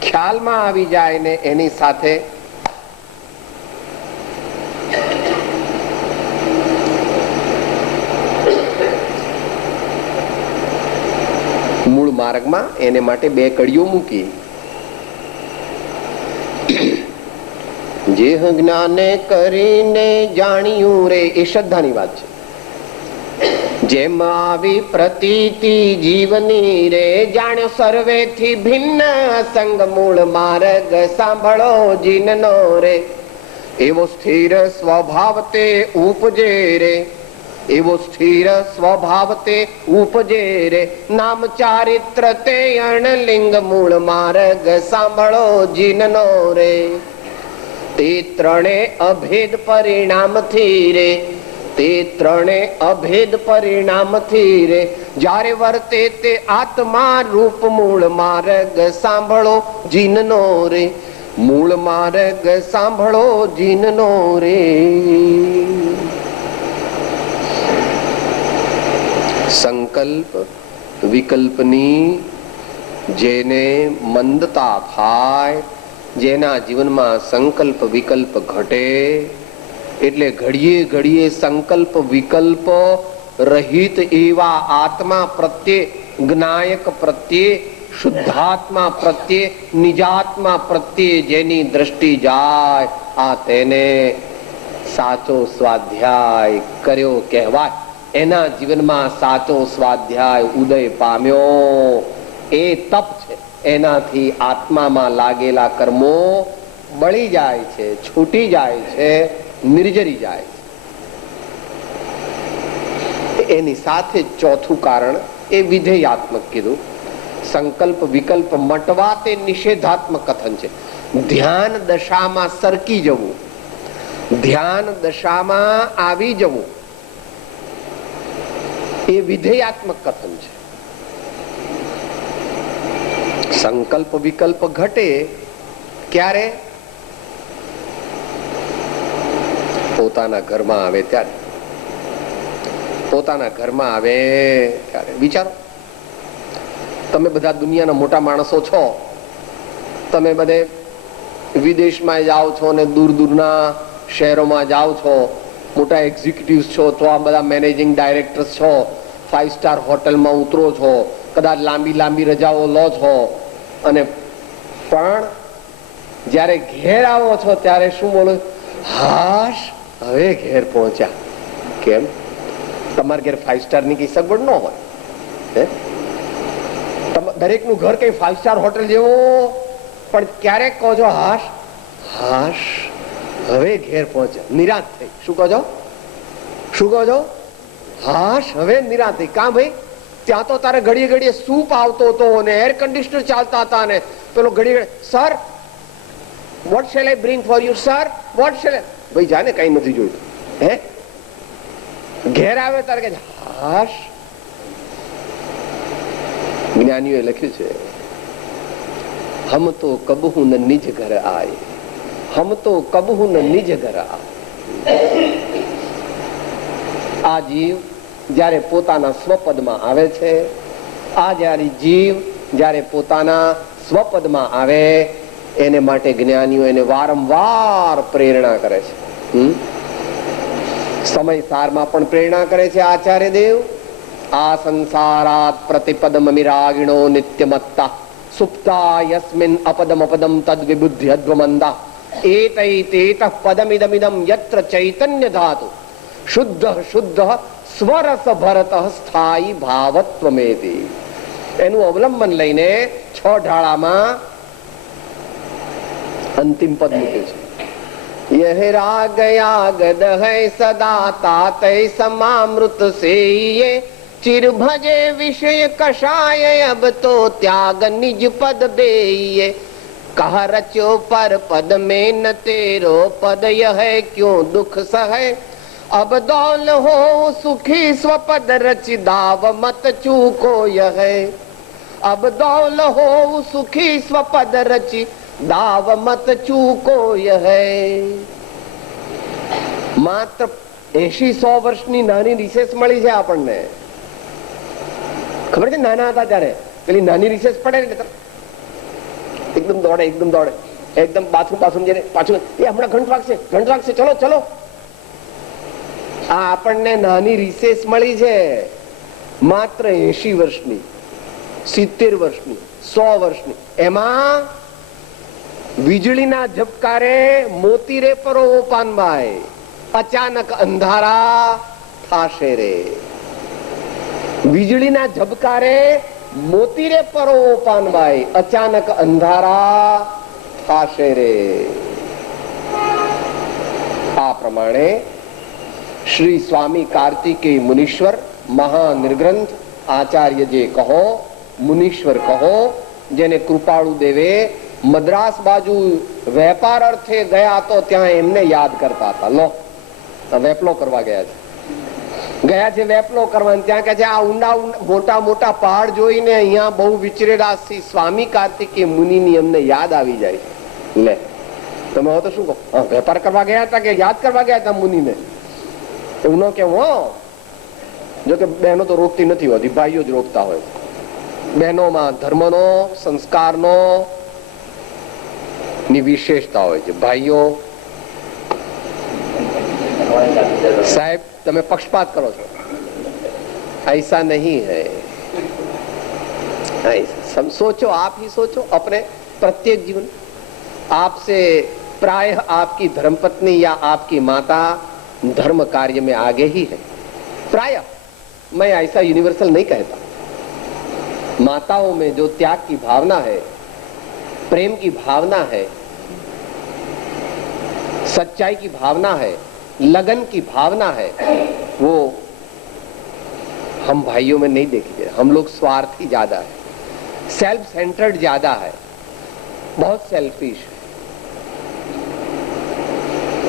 ખ્યાલમાં આવી જાય ને એની સાથે મૂળ માર્ગમાં એને માટે 2 કડીઓ મૂકી. જે જ્ઞાને કરીને જાણ્યું રે, એ શ્રદ્ધાની વાત છે. જેમાં આવી પ્રતીતિ જીવની રે, જાણ્યો સર્વેથી ભિન્ન સંગ મૂળ માર્ગ સાંભળો જીનનો રે. એવો સ્થિર સ્વભાવ તે ઉપજે રે, એવો સ્થિર સ્વભાવ તે ઉપજે રે. નામ ચારિત્ર તે અણલિંગ મૂળ માર્ગ સાંભળો જીનનો રે. તે ત્રણે અભેદ પરિણામથી રે, તે ત્રણે અભેદ પરિણામથી રે, જ્યારે વર્તે તે આત્મા રૂપ મૂળ માર્ગ સાંભળો જીનનો રે. મૂળ માર્ગ સાંભળો જીનનો રે. સંકલ્પ વિકલ્પની જેને મંદતા થાય, જેના જીવનમાં સંકલ્પ વિકલ્પ ઘટે, એટલે ઘડીએ ઘડીએ સંકલ્પ વિકલ્પ રહિત એવા આત્મા પ્રત્યે, જ્ઞાયક પ્રત્યે, શુદ્ધાત્મા પ્રત્યે, નિજાત્મા પ્રત્યે જેની દ્રષ્ટિ જાય, આ તેને સાચો સ્વાધ્યાય કર્યો કહેવાય. એના જીવનમાં સાચો સ્વાધ્યાય ઉદય પામ્યો એ તપ છે. એનાથી આત્મામાં લાગેલા કર્મો બળી જાય છે, છૂટી જાય છે, નિર્જરી જાય છે. એની સાથે ચોથું કારણ એ વિધેયાત્મક કીધું. સંકલ્પ વિકલ્પ મટવા તે નિષેધાત્મક કથન છે. ધ્યાન દશામાં સરકી જવું, ધ્યાન દશામાં આવી જવું એ વિધેયાત્મક કથન છે. સંકલ્પ વિકલ્પ ઘટે ક્યારે? પોતાના ઘરમાં આવે ત્યારે. પોતાના ઘરમાં આવે ત્યારે વિચારો, તમે બધા દુનિયાના મોટા માણસો છો, તમે બધે વિદેશમાં જાઓ છો ને દૂર દૂરના શહેરોમાં જાઓ છો, મોટા એક્ઝિક્યુટિવ્સ છો, તો આ બધા મેનેજિંગ ડાયરેક્ટર્સ છો, 5 સ્ટાર હોટલમાં ઉતરો છો, કદાચ લાંબી લાંબી રજાઓ લો છો, અને પણ જ્યારે ઘેર આવો છો ત્યારે શું બોલો? હાશ, હવે ઘેર પહોંચ્યા. કેમ? તમારા ઘેર 5 સ્ટારની કઈ સગવડ ન હોય. દરેકનું ઘર કઈ 5 સ્ટાર હોટલ જેવો, પણ ક્યારેક કહો છો હાશ હાશ હવે ઘેર પહોંચ્યા, નિરાશ થઈ. શું કહો છો? શું કહો છો? હાશ હવે નિરાશ થઈ. કાં ભાઈ? ત્યાં તો તારે ઘડીએ ઘડીએ સૂપ આવતો હતો ને એર કન્ડિશનર ચાલતા હતા ને પેલો ઘડીએ sir what shall I bring for you sir, what shall ભાઈ જાને કઈ નથી જોઈતું. હે ઘેર આવે તારે કે હાશ. જ્ઞાનીઓએ લખ્યું છે, હમ તો કબહુ ન નિજ ઘર આય, હમ તો કબહુ ન નિજ ઘર આય. આ જીવ જ્યારે પોતાના સ્વપદમાં આવે છે, આ જ્યારે જીવ જ્યારે પોતાના સ્વપદમાં આવે, એને માટે જ્ઞાનીઓ એને વારંવાર પ્રેરણા કરે છે. સમય સારમાં પણ પ્રેરણા કરે છે આચાર્ય દેવ. આ સંસારાત પ્રતિપદમમિરાગિણો નિત્યમત્તા સુપ્તા યસ્મિન અપદમ અપદમ તદ વિબુદ્ધિ અદ્વમંદા એતૈતેતઃ પદમિદમિદમ યત્ર ચૈતન્ય ધાતુ શુદ્ધ શુદ્ધ સ્વરસ ભરતઃ સ્થાયી ભાવત્વમેતિ. એનું અવલંબન લઈને 6 ઢાળામાં અંતિમ પદ મૂકે છે. यह राग यागद है सदा तातै समामृत से ये चिर भजे विषय कषाय अब तो त्याग निज पद देये कह रचो पर पद में न तेरो पद यह क्यों दुख सहे अब दौल हो सुखी स्वपद रच दाव मत चूको यह अब दौल हो सुखी स्वपद रचि दाव मत चूको यह. માત્ર 80-100 વર્ષની નાની રિસેસ મળી છે આપણને. ખબર છે નાના હતા ત્યારે પેલી નાની રિસેસ પડે ને એકદમ દોડે એકદમ બાથરૂમ જઈને પાછું એ હમણાં ઘંટ વાગશે ચલો ચલો. આ આપણને નાની રિસેસ મળી છે માત્ર 80 વર્ષની, 70 વર્ષની, 100 વર્ષની. એમાં વીજળીના ઝબકારે મોતી રે પરો પાનભાઈ, અચાનક અંધારા થાશે રે. વીજળીના ઝબકારે મોતી રે પરો પાનભાઈ, અચાનક અંધારા થાશે રે. આ પ્રમાણે શ્રી સ્વામી કાર્તિકેય મુનીશ્વર મહાનિર્ગ્રંથ આચાર્ય જે કહો, મુનીશ્વર કહો, જેને કૃપાળુ દેવે મદ્રાસ બાજુ વેપાર અર્થે ગયા તો ત્યાં એમને યાદ કરતા હતા. લો વેપલો કરવા ગયા છે વેપલો કરવા. ત્યાં કે છે આ ઊંડા મોટા મોટા પહાડ જોઈને અહીંયા બહુ વિચરેલા સ્વામી કાર્તિકેય મુનિની એમને યાદ આવી જાય. લે તમે હો તો શું કહો, વેપાર કરવા ગયા હતા કે યાદ કરવા ગયા હતા મુનિને? એવું ન કેવું હો. જો કે બહેનો તો રોકતી નથી હોતી, ભાઈઓ જ રોકતા હોય. બહેનોમાં ધર્મનો, સંસ્કારનો ની વિશેષતા હોય છે. ભાઈઓ साहब તમે પક્ષપાત કરો છો, ऐसा नहीं है. सब सोचो, आप ही सोचो अपने प्रत्येक जीवन. आपसे प्रायः आपकी धर्मपत्नी या आपकी माता धर्म कार्य में आगे ही है. प्रायः, मैं ऐसा यूनिवर्सल नहीं कहता. माताओं में जो त्याग की भावना है, प्रेम की भावना है, सच्चाई की भावना है, लगन की भावना है, वो हम भाइयों में नहीं देखी. हम लोग स्वार्थी ज्यादा है, सेल्फ सेंटर्ड ज्यादा है, बहुत सेल्फिश है.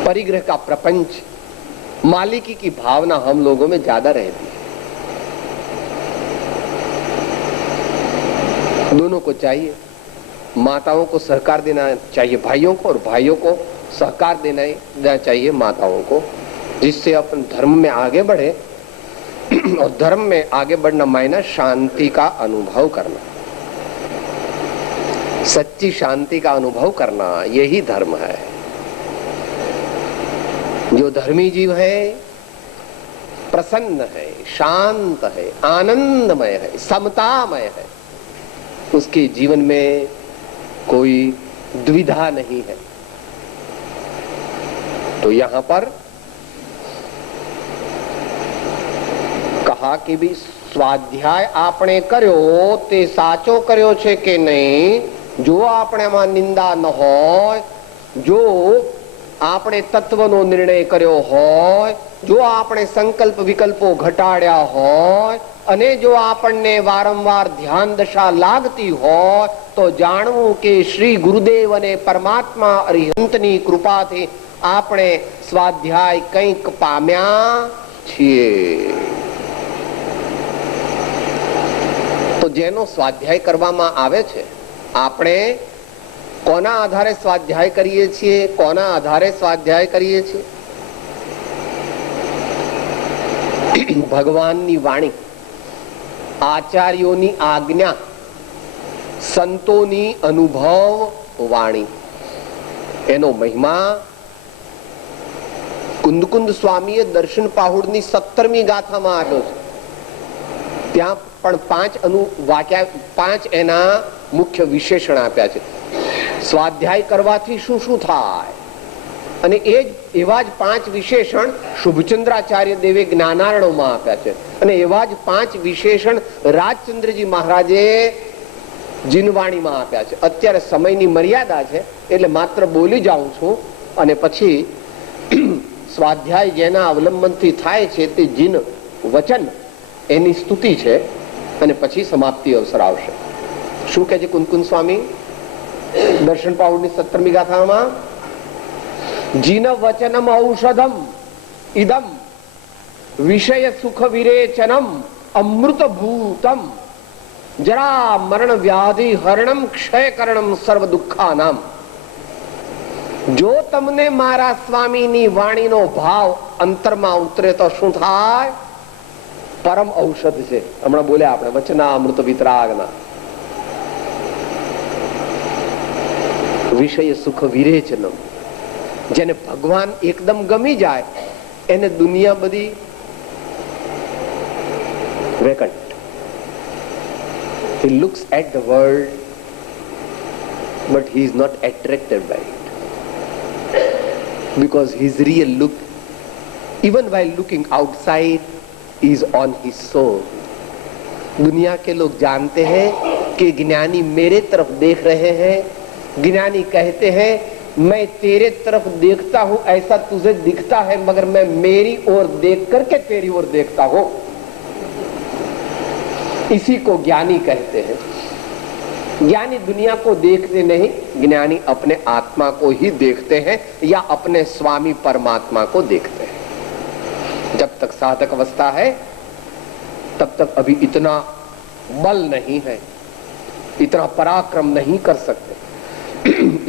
परिग्रह का प्रपंच, मालिकी की भावना हम लोगों में ज्यादा रहती है. दोनों को चाहिए. माताओं को सहकार देना चाहिए भाइयों को, और भाइयों को सहकार देना चाहिए माताओं को, जिससे अपन धर्म में आगे बढ़े. और धर्म में आगे बढ़ना मायना शांति का अनुभव करना, सच्ची शांति का अनुभव करना, यही धर्म है. जो धर्मी जीव है प्रसन्न है, शांत है, आनंदमय है, समतामय है, उसके जीवन में कोई द्विधा नहीं है. तो यहां पर कहा कि भी स्वाध्याय आपने કર્યો તે સાચો કર્યો છે કે નહીં. જો આપણેમાં નિંદા ન હોય, જો આપણે તત્વનો નિર્ણય કર્યો હોય, જો આપણે સંકલ્પ વિકલ્પો ઘટાડ્યા હોય, અને જો આપણને વારંવાર ધ્યાન દશા લાગતી હોય, તો જાણવું કે શ્રી ગુરુદેવ અને પરમાત્મા અરિહંતની કૃપાથી આપણે સ્વાધ્યાય કંઈક પામ્યા છીએ. તો જેનો સ્વાધ્યાય કરવામાં આવે છે, આપણે કોના આધારે સ્વાધ્યાય કરીએ છીએ, કોના આધારે સ્વાધ્યાય કરીએ છીએ? ભગવાનની વાણી, આચાર્યોની આજ્ઞા, સંતોની અનુભવ વાણી, એનો મહિમા કુંદકુંદ સ્વામીએ દર્શન પાહુડની 17મી ગાથામાં આપ્યો છે. ત્યાં પણ 5 એના મુખ્ય વિશેષણ આપ્યા છે. સ્વાધ્યાય કરવાથી શું શું થાય, અને એવા જ 5 વિશેષણ શુભચંદ્રાચાર્ય દેવે જ્ઞાનાર્ણવમાં આપ્યા છે, અને એવા જ 5 વિશેષણ રાજચંદ્રજી મહારાજે જીનવાણીમાં આપ્યા છે. અત્યારે સમયની મર્યાદા છે એટલે માત્ર બોલી જાઉં છું, અને પછી સ્વાધ્યાય જેના અવલંબનથી થાય છે તે જીન વચન એની સ્તુતિ છે, અને પછી સમાપ્તિ અવસર આવશે. શું કહે છે કુંદકુંદ સ્વામી દર્શન પાઉડની 17મી ગાથામાં? જીન વચનમ ઔષધમ ઇદમ વિષય સુખ વિરેચનમ અમૃતભૂતમ જરા મરણ વ્યાધિ હરણમ ક્ષયકરણમ સર્વ દુઃખાનામ. જો તમને મારા સ્વામીની વાણીનો ભાવ અંતરમાં ઉતરે તો શું થાય? પરમ ઔષધ છે. હમણાં બોલ્યા આપણે વચના અમૃત વિતરાગના. વિષય સુખ વિરેચનમ, જેને ભગવાન એકદમ ગમી જાય એને દુનિયા બધી vacant. He looks at the world but he is not attracted by it, because his real look, even while looking outside, is on his soul. दुनिया के लोग जानते हैं कि ज्ञानी मेरे तरफ देख रहे हैं. ज्ञानी कहते हैं मैं तेरे तरफ देखता हूं, ऐसा तुझे दिखता है, मगर मैं मेरी ओर देख करके तेरी ओर देखता हूं. इसी को ज्ञानी कहते हैं. ज्ञानी दुनिया को देखते नहीं, ज्ञानी अपने आत्मा को ही देखते हैं या अपने स्वामी परमात्मा को देखते हैं. जब तक साधक अवस्था है तब तक अभी इतना बल नहीं है, इतना पराक्रम नहीं कर सकते.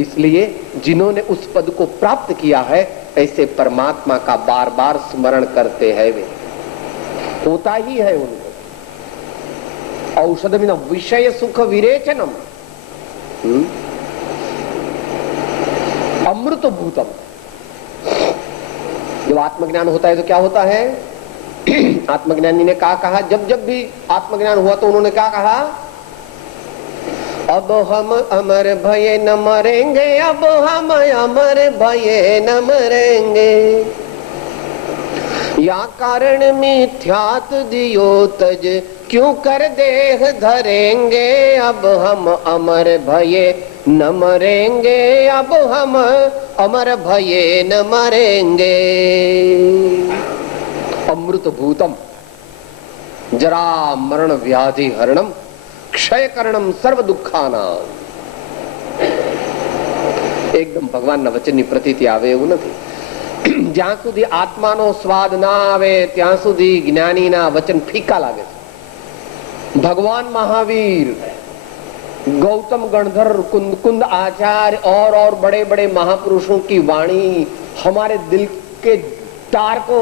इसलिए जिन्होंने उस पद को प्राप्त किया है ऐसे परमात्मा का बार बार स्मरण करते हैं. वे होता ही है उनको. औषध में विषय सुख विरेचनम अमृत भूतम. जब आत्मज्ञान होता है तो क्या होता है? आत्मज्ञानी ने कहा जब जब भी आत्मज्ञान हुआ तो उन्होंने क्या कहा? अब हम अमर भये न मरेंगे, अब हम अमर भये न मरेंगे, या कारण मिथ्यात दियो तज क्यों कर देह धरेंगे. अब हम अमर भये न मरेंगे, अब हम अमर भये न मरेंगे. अमृत भूतम जरा मरण व्याधि हरणम ક્ષયકરણમ સર્વ દુઃખાના. એકદમ ભગવાનના વચનની પ્રતીતિ આવે એવું નથી. જ્યાં સુધી આત્માનો સ્વાદ ના આવે ત્યાં સુધી જ્ઞાનીના વચન ફીકા લાગે છે. ભગવાન મહાવીર, गौतम गणधर, कुंद आचार्य और बड़े बड़े महापुरुषों की वाणी हमारे दिल के तार को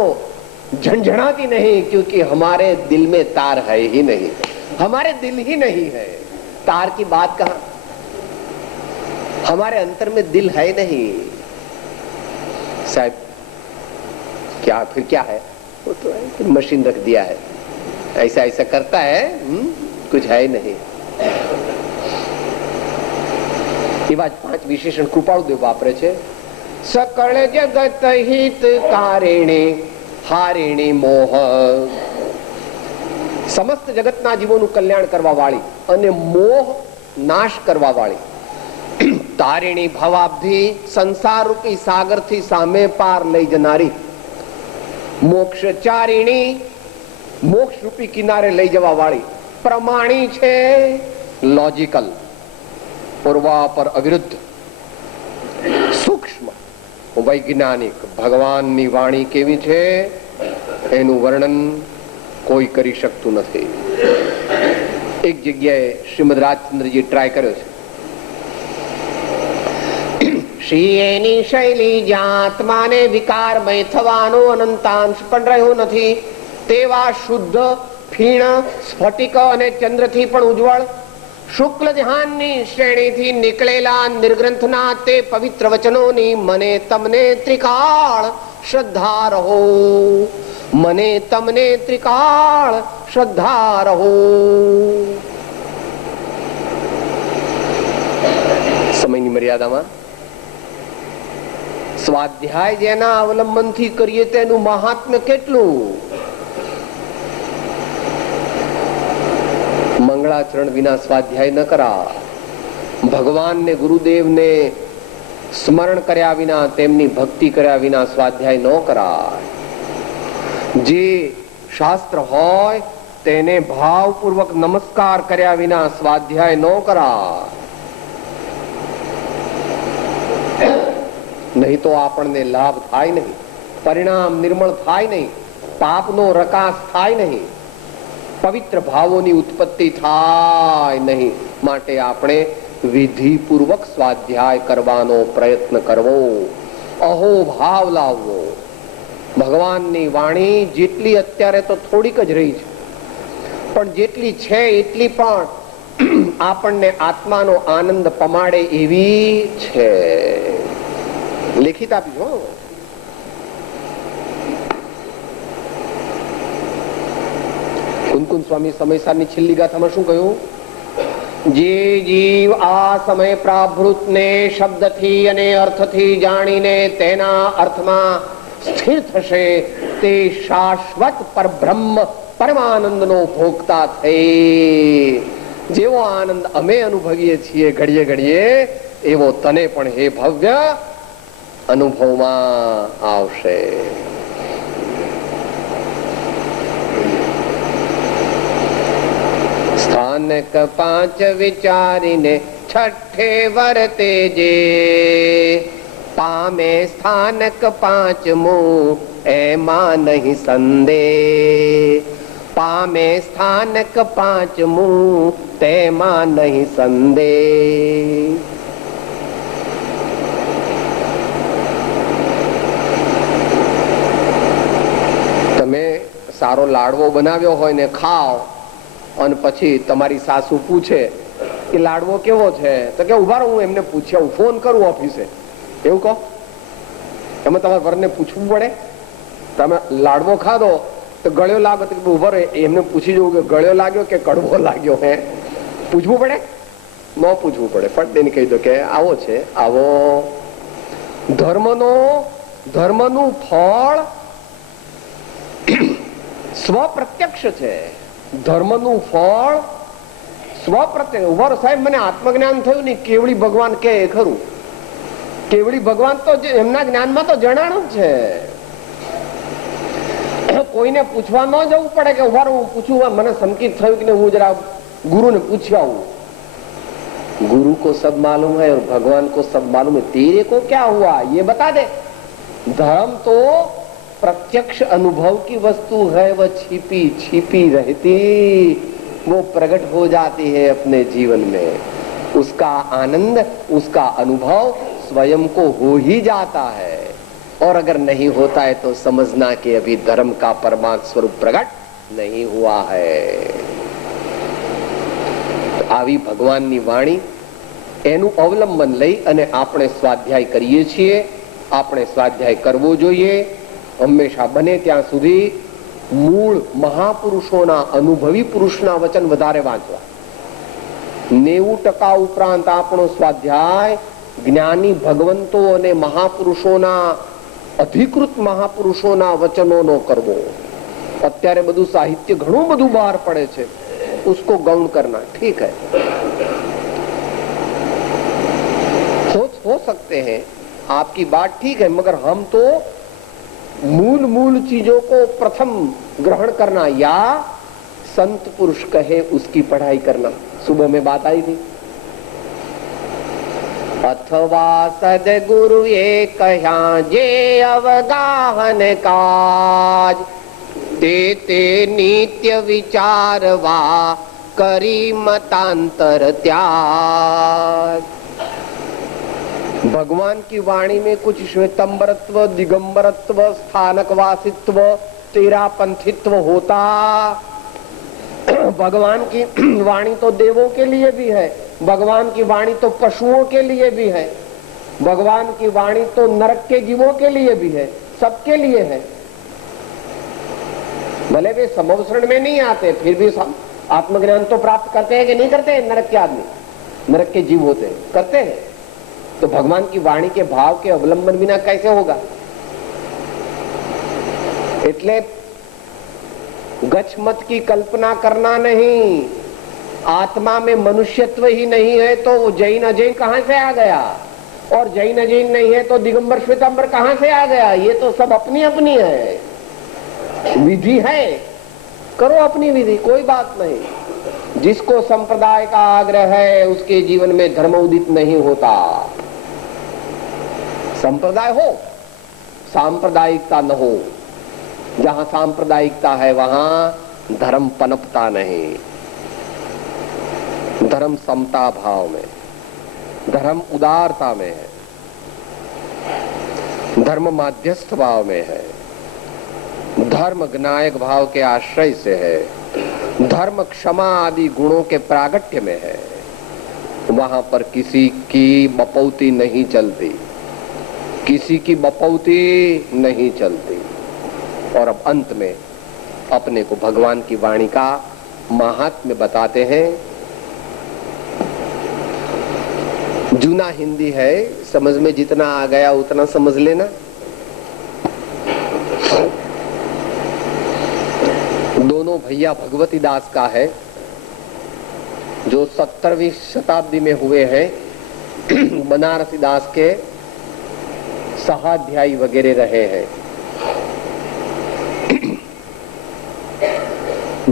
झंझनाती नहीं, क्योंकि हमारे दिल में तार है ही नहीं, हमारे दिल ही नहीं है. तार की बात कहां? हमारे अंतर में दिल है नहीं. साहब क्या फिर क्या है? वो तो है मशीन रख दिया है, ऐसा ऐसा करता है, कुछ है नहीं. એવા 5 વિશેષણ કૃપાળુદેવ વાપરે છે. સકળ જગત હિત કારિણી હારિણી મોહ. સમસ્ત જગતના જીવોનું કલ્યાણ કરવા વાળી અને મોહ નાશ કરવા વાળી. તારિણી ભવાબ્ધિ, સંસાર રૂપી સાગરથી સામે પાર લઈ જનારી. મોક્ષચારિણી, મોક્ષ રૂપી કિનારે લઈ જવા વાળી. પ્રમાણી છે, લોજિકલ, પૂર્વાપર અવિરુદ્ધ, સૂક્ષ્મ, વૈજ્ઞાનિક. ભગવાનની વાણી કેવી છે એનું વર્ણન કોઈ કરી શકતું નથી. એક જગ્યાએ શ્રીમદ રાજચંદ્રજી ટ્રાય કર્યો છે. શ્રી એની શૈલી જ્યાં આત્માને વિકારમય થવાનો અનંતાંશ પણ રહ્યો નથી તેવા શુદ્ધ, ફીણ, સ્ફટિક અને ચંદ્રથી પણ ઉજ્જવળ શુક્લ ધ્યાનની શ્રેણીથી નીકળેલા નિર્ગ્રંથના તે પવિત્ર વચનોની મને તમને ત્રિકાળ શ્રદ્ધા રહો, મને તમને ત્રિકાળ શ્રદ્ધા રહો. સમયની મર્યાદામાં સ્વાધ્યાય જેના અવલંબનથી કરીએ તેનું મહાત્મ્ય કેટલું. મંગળાચરણ વિના સ્વાધ્યાય ન કરા. ભગવાનને ગુરુદેવને સ્મરણ કર્યા વિના, તેમની ભક્તિ કર્યા વિના સ્વાધ્યાય ન કરાય. જે શાસ્ત્ર હોય તેને ભાવપૂર્વક નમસ્કાર કર્યા વિના સ્વાધ્યાય ન કરાય. નહીં તો આપણને લાભ થાય નહીં, પરિણામ નિર્મળ થાય નહીં, પાપનો રકાસ થાય નહીં, પવિત્ર ભાવોની ઉત્પત્તિ થાય નહીં. માટે આપણે વિધિપૂર્વક સ્વાધ્યાય કરવાનો પ્રયત્ન કરવો, અહો ભાવ લાવવો. ભગવાનની વાણી જેટલી અત્યારે તો થોડીક જ રહી છે, પણ જેટલી છે એટલી પણ આપણને આત્માનો આનંદ પમાડે એવી છે. લેખિત આપીજો. કુંકુમ સ્વામી સમયસારની છેલ્લી ગાથામાં શું કહ્યું? જે જીવ આ સમય પ્રાભૃતને શબ્દથી અને અર્થથી જાણીને તેના અર્થમાં સ્થિર થશે તે શાશ્વત પરબ્રહ્મ પરમાનંદનો ભોગતા થઈ. જેવો આનંદ અમે અનુભવીએ છીએ ઘડીએ ઘડીએ, એવો તને પણ હે ભવ્ય અનુભવમાં આવશે. સ્થાનક 5 વિચારીને છઠ્ઠે વર્તે જે પામે સ્થાનક 5મું એમાં નહીં સંદેહ. પામે સ્થાનક 5મું તેમાં નહીં સંદેહ. તમે સારો લાડવો બનાવ્યો હોય ને ખાઓ, અને પછી તમારી સાસુ પૂછે કે લાડવો કેવો છે, તો કે ઉભા રહો હું એમને પૂછ્યા, હું ફોન કરું ઓફિસે, એવું કહો? એમાં તમારા વરને પૂછવું પડે? તમે લાડવો ખાધો તો ગળ્યો લાગો તો ઉભા રહે એમને પૂછી જવું કે ગળ્યો લાગ્યો કે કડવો લાગ્યો? હે પૂછવું પડે? ન પૂછવું પડે, ફટ દઈને કહી દો કે આવો છે આવો. ધર્મનું ફળ સ્વપ્રત્યક્ષ છે. ધર્મનું ફળ સ્વપ્રત્યક્ષ. ઉભા સાહેબ મને આત્મજ્ઞાન થયું નહીં, કેવળી ભગવાન કે ખરું? કેવળી ભગવાન તો એમના જ્ઞાનમાં તો જણાણું છે. કોઈને પૂછવા ન જવું પડે કે ઉભા હું પૂછું, મને સંકેત થયું કે હું જરા ગુરુને પૂછી આવું. गुरु को सब मालूम है और भगवान को सब मालूम है, तेरे को क्या हुआ ये बता दे. धर्म तो प्रत्यक्ष अनुभव की वस्तु है, वह छिपी छिपी रहती वो प्रकट हो जाती है अपने जीवन में. उसका आनंद, उसका अनुभव स्वयं को हो ही जाता है. और अगर नहीं होता है तो समझना कि अभी धर्म का परमात्म स्वरूप प्रकट नहीं हुआ है. આવી ભગવાનની વાણી એનું અવલંબન લઈ અને આપણે સ્વાધ્યાય કરીએ છીએ. આપણે સ્વાધ્યાય કરવો જોઈએ. હંમેશા બને ત્યાં સુધી મૂળ મહાપુરુષોના, અનુભવી પુરુષના વચન વધારે વાંચવા. 90% ઉપરાંત આપણો સ્વાધ્યાય જ્ઞાની ભગવંતો અને મહાપુરુષોના, અધિકૃત મહાપુરુષોના વચનોનો કરવો. અત્યારે બધું સાહિત્ય ઘણું બધું બહાર પડે છે, उसको गौण करना ठीक है, हो सकते हैं, आपकी बात ठीक है, मगर हम तो मूल चीजों को प्रथम ग्रहण करना या संत पुरुष कहे उसकी पढ़ाई करना. सुबह में बात आई थी. अथवा सदगुरु ये कह्या जे अवगाहन काज ते नित्य विचारवा करी मतांतर त्याग. भगवान की वाणी में कुछ श्वेतंबरत्व, दिगंबरत्व, स्थानक वासित्व, तेरा पंथित्व होता। भगवान की वाणी तो देवों के लिए भी है, भगवान की वाणी तो पशुओं के लिए भी है, भगवान की वाणी तो नरक के जीवों के लिए भी है, सबके लिए है। भले वे समवसरण में नहीं आते, फिर भी आत्मज्ञान तो प्राप्त करते हैं कि नहीं करते हैं? नरक के आदमी, नरक के जीव होते हैं, करते हैं। तो भगवान की वाणी के भाव के अवलंबन बिना कैसे होगा? એટલે गच्छमत की कल्पना करना नहीं। आत्मा में मनुष्यत्व ही नहीं है तो वो जैन अजैन कहां से आ गया? और जैन अजैन नहीं है तो दिगंबर श्वेतांबर कहां से आ गया? ये तो सब अपनी अपनी है, विधि है, करो अपनी विधि, कोई बात नहीं। जिसको संप्रदाय का आग्रह है उसके जीवन में धर्म उदित नहीं होता। संप्रदाय हो, सांप्रदायिकता न हो। जहां सांप्रदायिकता है वहां धर्म पनपता नहीं। धर्म समता भाव में, धर्म उदारता में है, धर्म माध्यस्थ भाव में है, धर्म ज्ञायक भाव के आश्रय से है, धर्म क्षमा आदि गुणों के प्रागट्य में है। वहां पर किसी की बपौती नहीं चलती, किसी की बपौती नहीं चलती। और अब अंत में अपने को भगवान की वाणी का महात्म्य बताते हैं। जूना हिंदी है, समझ में जितना आ गया उतना समझ लेना। दोनों भैया भगवती दास का है, जो 17वीं शताब्दी में हुए हैं। बनारसी दास के सहाध्यायी वगैरह रहे हैं।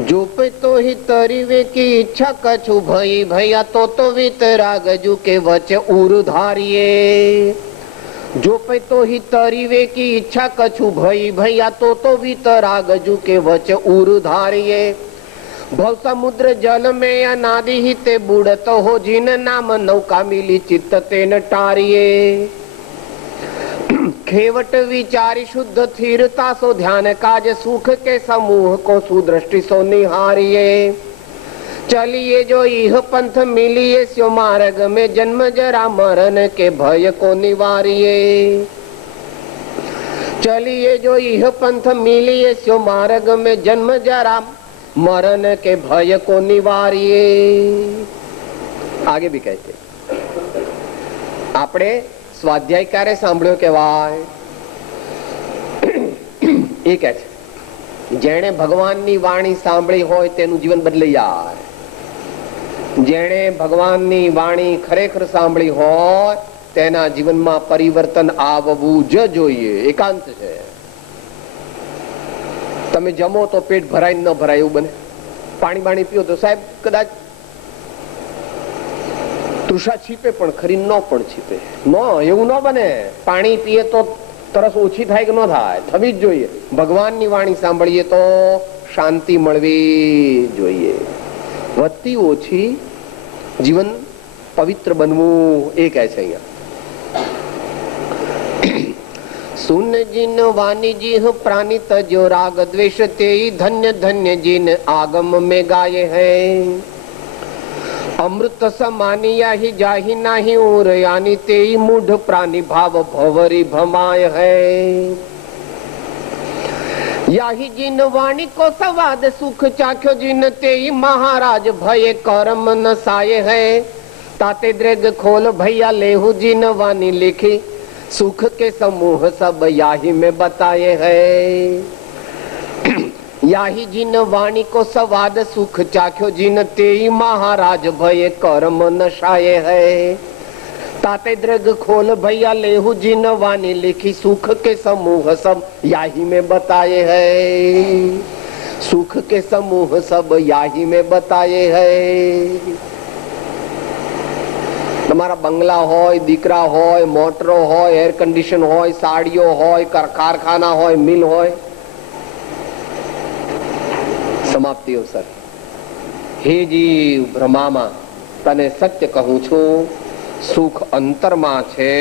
जो पे तो ही तरीवे की इच्छा कछु भई भैया तो वितरागजू के वच उर्धारिये। जो पे तो ही तरीवे की इच्छा कछु भई भैया तो वितरागजू के वच उर्धारिये। भव समुद्र जल में अनादि ही ते बुड़त हो, जिन नाम नौका मिली चित्त ते न टारिये। खेवट विचारी शुद्ध स्थिरता सो ध्यान काज, सुख के समूह को सुदृष्टि सो निहारिये। चलिए जो यह पंथ मिलिए, स्यो मार्ग में जन्म जरा मरण के भय को निवारिये। चलिए जो यह पंथ मिलिए, स्यो मार्ग में जन्म जरा मरण के भय को निवारिये। आगे भी कहते આપણે સ્વાધ્યાય ક્યારે સાંભળ્યો કહેવાય? એ કહે છે જેણે ભગવાનની વાણી સાંભળી હોય તેનું જીવન બદલાઈ જાય। જેણે ભગવાનની વાણી ખરેખર સાંભળી હોય તેના જીવનમાં પરિવર્તન આવવું જ જોઈએ। એકાંત છે। તમે જમો તો પેટ ભરાય ન ભરાય એવું બને। પાણી બાણી પીઓ તો સાહેબ કદાચ તૃષા છીપે પણ ખરી ન પણ છીપે, ન એવું ન બને। પાણી પીએ તો તરસ ઓછી થાય કે ન થાય? થવી જ જોઈએ। ભગવાનની વાણી સાંભળીએ તો શાંતિ મળવી જોઈએ, વધતી ઓછી જીવન પવિત્ર બનવું, એ કહે છે અહીંયા। सुन जिन वाणी जिह प्राणी तजो राग द्वेष ते धन्य धन्य जिन आगम में गाये है। अमृत समानिया ही जाहि नाही और यानी ते मूढ़ प्राणी भाव भवरी भमाय है। याही जिन वाणी को सवाद सुख चाख्यो, जिन ते महाराज भय कर्म नसाये है। ताते दृग खोल भैया लेहु जिन वाणी लिखी, सुख के समूह सब याही में बताए है। याही जिन वाणी को सवाद सुख चाख्यो, जिन ते महाराज भय कर्म नशाए है। ताते दृग खोल भैया लेहु जिन वाणी लिखी, सुख के समूह सब याही में बताए है। सुख के समूह सब याही में बताए है। તમારા બંગલા હોય, દીકરા હોય, મોટરો હોય, એર કન્ડિશન હોય, સાડીઓ હોય, કારખાના હોય, મિલ હોય, સમાપ્તિ અવસર। હે જીવ ભ્રમામાં તને સત્ય કહું છું, સુખ અંતરમાં છે,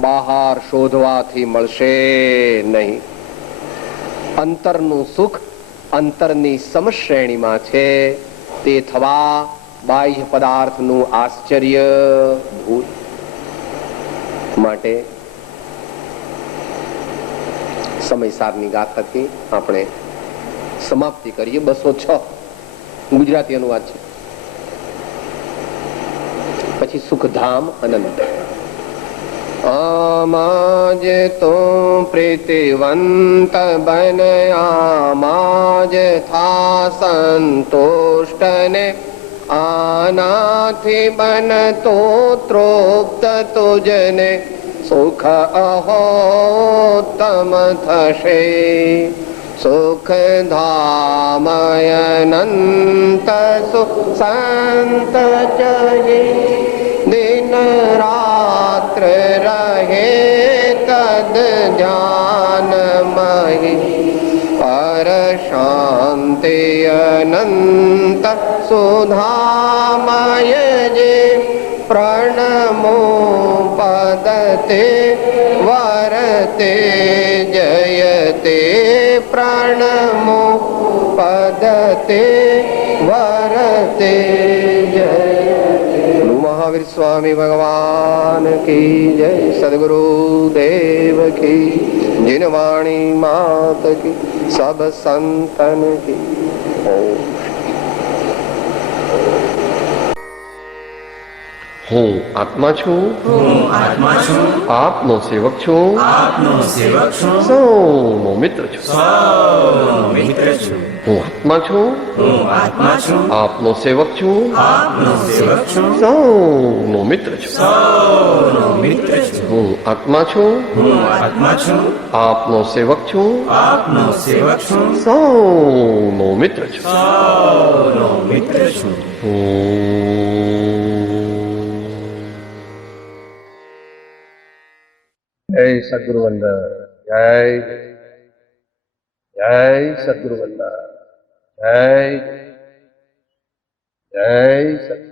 બહાર શોધવાથી મળશે નહીં। અંતરનું સુખ અંતરની સમશ્રેણીમાં છે, તે થવા બાહ્ય પદાર્થનું આશ્ચર્ય ભૂલ. માટે સમયસારની ગાથાથી આપણે સમાપ્તિ કરીએ. 206 ગુજરાતી અનુવાદ છે. પછી સુખધામ અનંત. આમાજ તો પ્રીતિવંત બનયામાજ થા સંતુષ્ટ ને આનાથી બનતો તૃપ્ત તુજને સુખ અહોત્તમ થશે. સુખધામયનંત સુસંત ચયે દિન રાત્ર રહે તદ ધ્યાનમયે પર શાંતિ અનંત સુધામય જે પ્રણમો પદતે વરતે જયતે પ્રણમો પદતે વરતે જયતે. મહાવીર સ્વામી ભગવાન કી જય. સદગુરુ દેવ કી. જીનવાણી માત કી. સબ સંતન કી. હું આત્મા છું, આપનો સેવક છું, સૌનો મિત્ર છું. હું આત્મા છું, આપનો સેવક છું, સૌનો મિત્ર છું. હું આત્મા છું, આપનો સેવક છું, સૌનો મિત્ર છું. જય સદગુરુ વંદન. જય જય સદગુરુ વંદન. જય જય સદગુરુ.